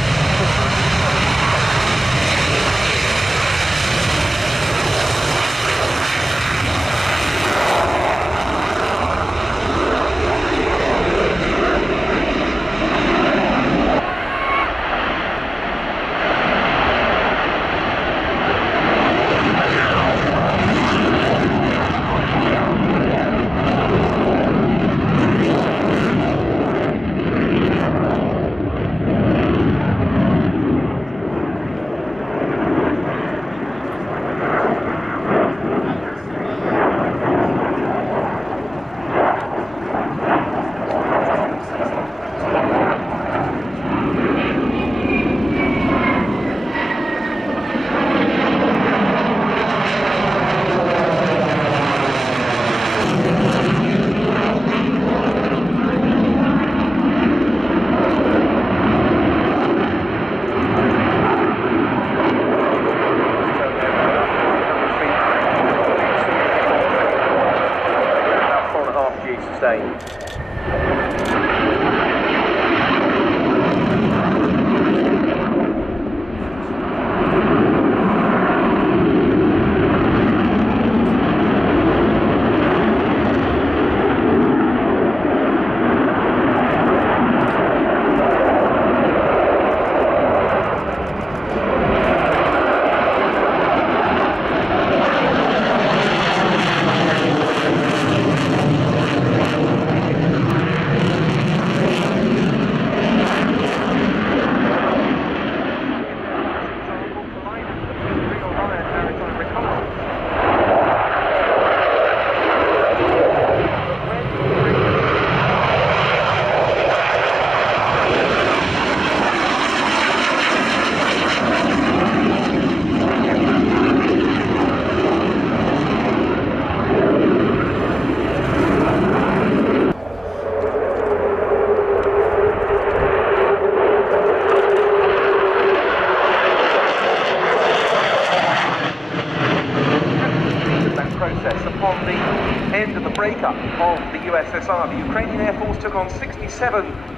USSR, the Ukrainian Air Force took on 67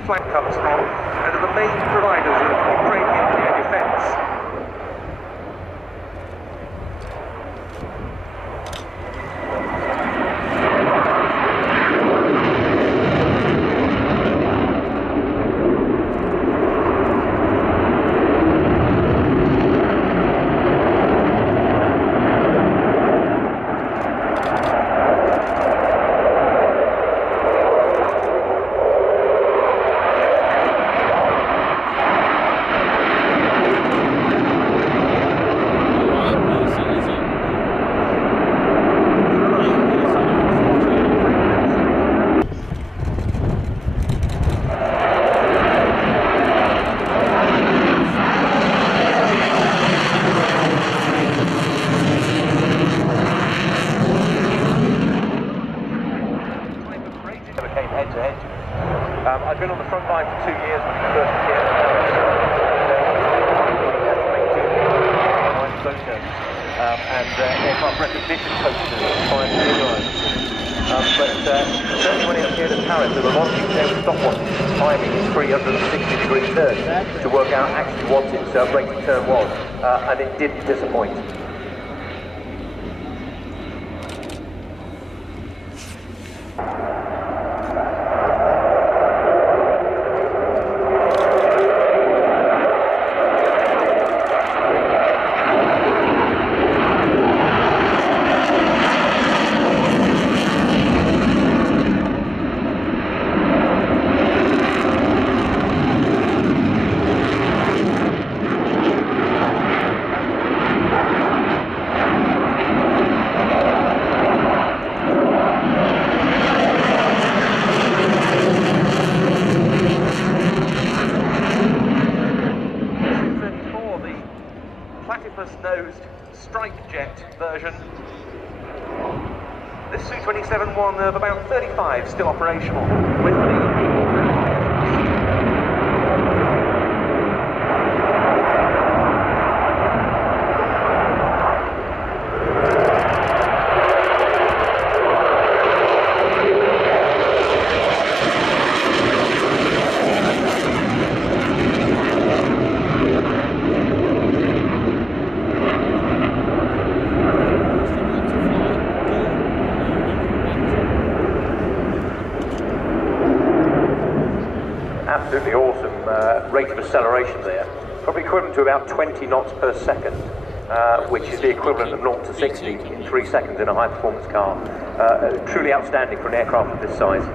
flank cups from and are the main providers of Ukrainian air defence. I'd been on the front line for 2 years when it first became and aircraft recognition posters fired certainly when it appeared at Paris, there were launching down stopwatches timing its 360-degree turn to work out actually what its rated turn was, and it didn't disappoint. Platypus-nosed strike jet version. This Su-27 one of about 35 still operational with the rate of acceleration there, probably equivalent to about 20 knots per second, which is the equivalent of 0 to 60 in 3 seconds in a high-performance car. Truly outstanding for an aircraft of this size.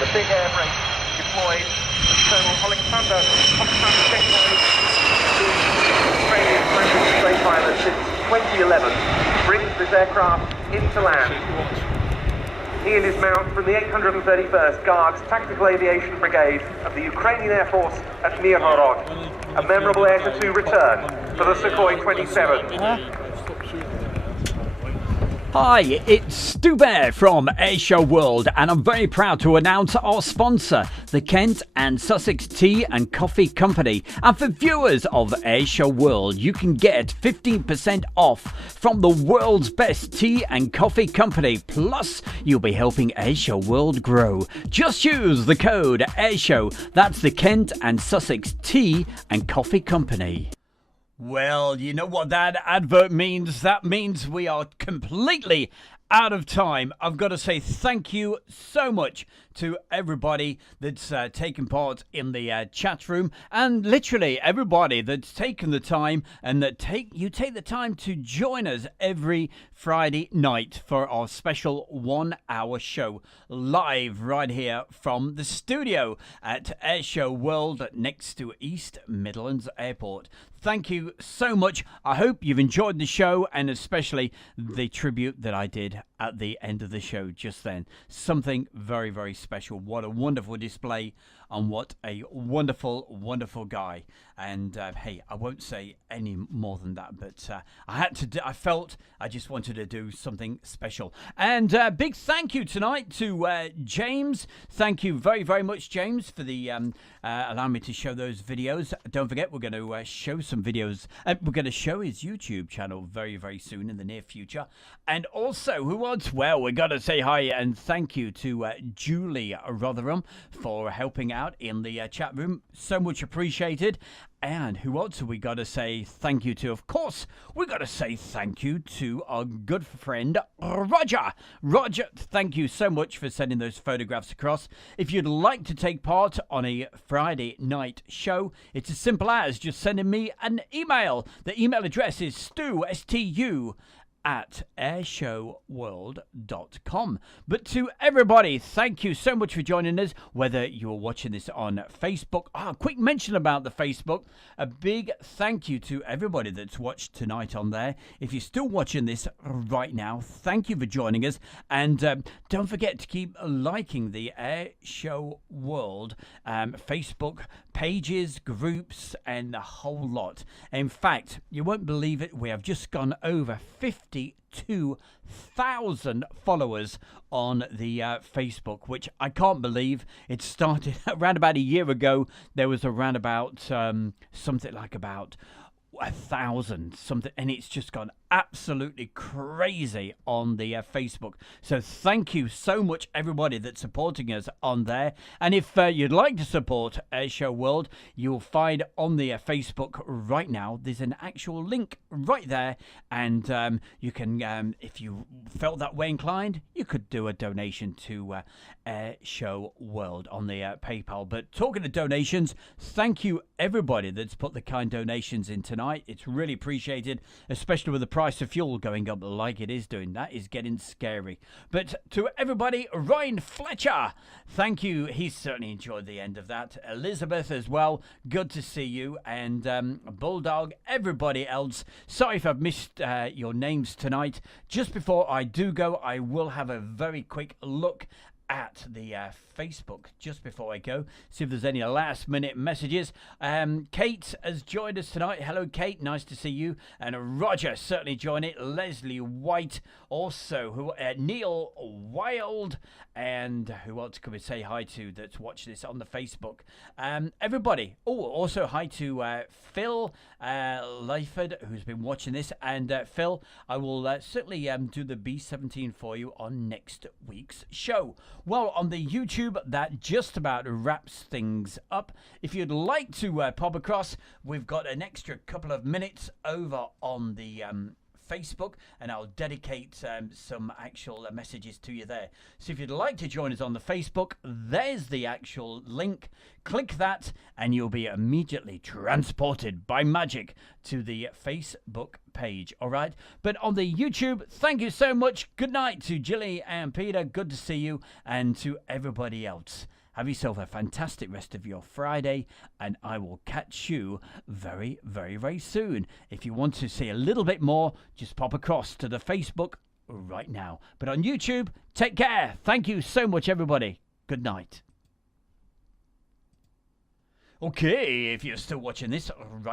The big air brake deployed. Colonel Alexander Australian French pilot since 2011 brings this aircraft into land. He and his mount from the 831st Guards Tactical Aviation Brigade of the Ukrainian Air Force at Mirhorod. A memorable air-to-2 return for the Sukhoi 27. Hi, it's Stu Bear from Airshow World, and I'm very proud to announce our sponsor, the Kent and Sussex Tea and Coffee Company. And for viewers of Airshow World, you can get 15% off from the world's best tea and coffee company. Plus, you'll be helping Airshow World grow. Just use the code Airshow. That's the Kent and Sussex Tea and Coffee Company. Well, you know what that advert means? That means we are completely out of time. I've got to say thank you so much to everybody that's taken part in the chat room, and literally everybody that's taken the time and that take the time to join us every Friday night for our special 1 hour show live right here from the studio at Airshow World next to East Midlands Airport. Thank you so much. I hope you've enjoyed the show, and especially the tribute that I did at the end of the show just then. Something very, very special. What a wonderful display, and what a wonderful, wonderful guy. And hey, I won't say any more than that, but I felt I just wanted to do something special. And big thank you tonight to James. Thank you very, very much, James, for the allowing me to show those videos. Don't forget, we're going to show some videos. We're going to show his YouTube channel very, very soon in the near future. And also, who else? Well, we got to say hi and thank you to Julie Rotherham for helping out in the chat room. So much appreciated. And who else have we got to say thank you to? Of course, we got to say thank you to our good friend, Roger. Roger, thank you so much for sending those photographs across. If you'd like to take part on a Friday night show, it's as simple as just sending me an email. The email address is stu, at airshowworld.com. But to everybody, thank you so much for joining us, whether you're watching this on Facebook. A quick mention about the Facebook. A big thank you to everybody that's watched tonight on there. If you're still watching this right now, thank you for joining us. And don't forget to keep liking the Airshow World Facebook pages, groups, and the whole lot. In fact, you won't believe it, we have just gone over 52,000 followers on the Facebook, which I can't believe. It started around about a year ago. There was around about something like about 1,000 something, and it's just gone absolutely crazy on the Facebook. So thank you so much, everybody that's supporting us on there. And if you'd like to support Airshow World, you'll find on the Facebook right now there's an actual link right there, and you can, if you felt that way inclined, you could do a donation to Airshow World on the PayPal. But talking of donations, thank you everybody that's put the kind donations in tonight. It's really appreciated, especially with the price of fuel going up like it is doing. That is getting scary. But to everybody, Ryan Fletcher, thank you. He certainly enjoyed the end of that. Elizabeth as well, good to see you. And Bulldog, everybody else, sorry if I've missed your names tonight. Just before I do go, I will have a very quick look at the Facebook just before I go. See if there's any last minute messages. Kate has joined us tonight. Hello, Kate. Nice to see you. And Roger certainly joined it. Leslie White also. Neil Wild. And who else could we say hi to that's watched this on the Facebook? Everybody. Oh, also hi to Phil Lyford, who's been watching this. And Phil, I will certainly do the B-17 for you on next week's show. Well, on the YouTube, that just about wraps things up. If you'd like to pop across, we've got an extra couple of minutes over on the Facebook, and I'll dedicate some actual messages to you there. So if you'd like to join us on the Facebook, there's the actual link. Click that and you'll be immediately transported by magic to the Facebook page. All right, but on the YouTube, thank you so much. Good night to Jilly and Peter. Good to see you, and to everybody else. Have yourself a fantastic rest of your Friday, and I will catch you very, very, very soon. If you want to see a little bit more, just pop across to the Facebook right now. But on YouTube, take care. Thank you so much, everybody. Good night. Okay, if you're still watching this right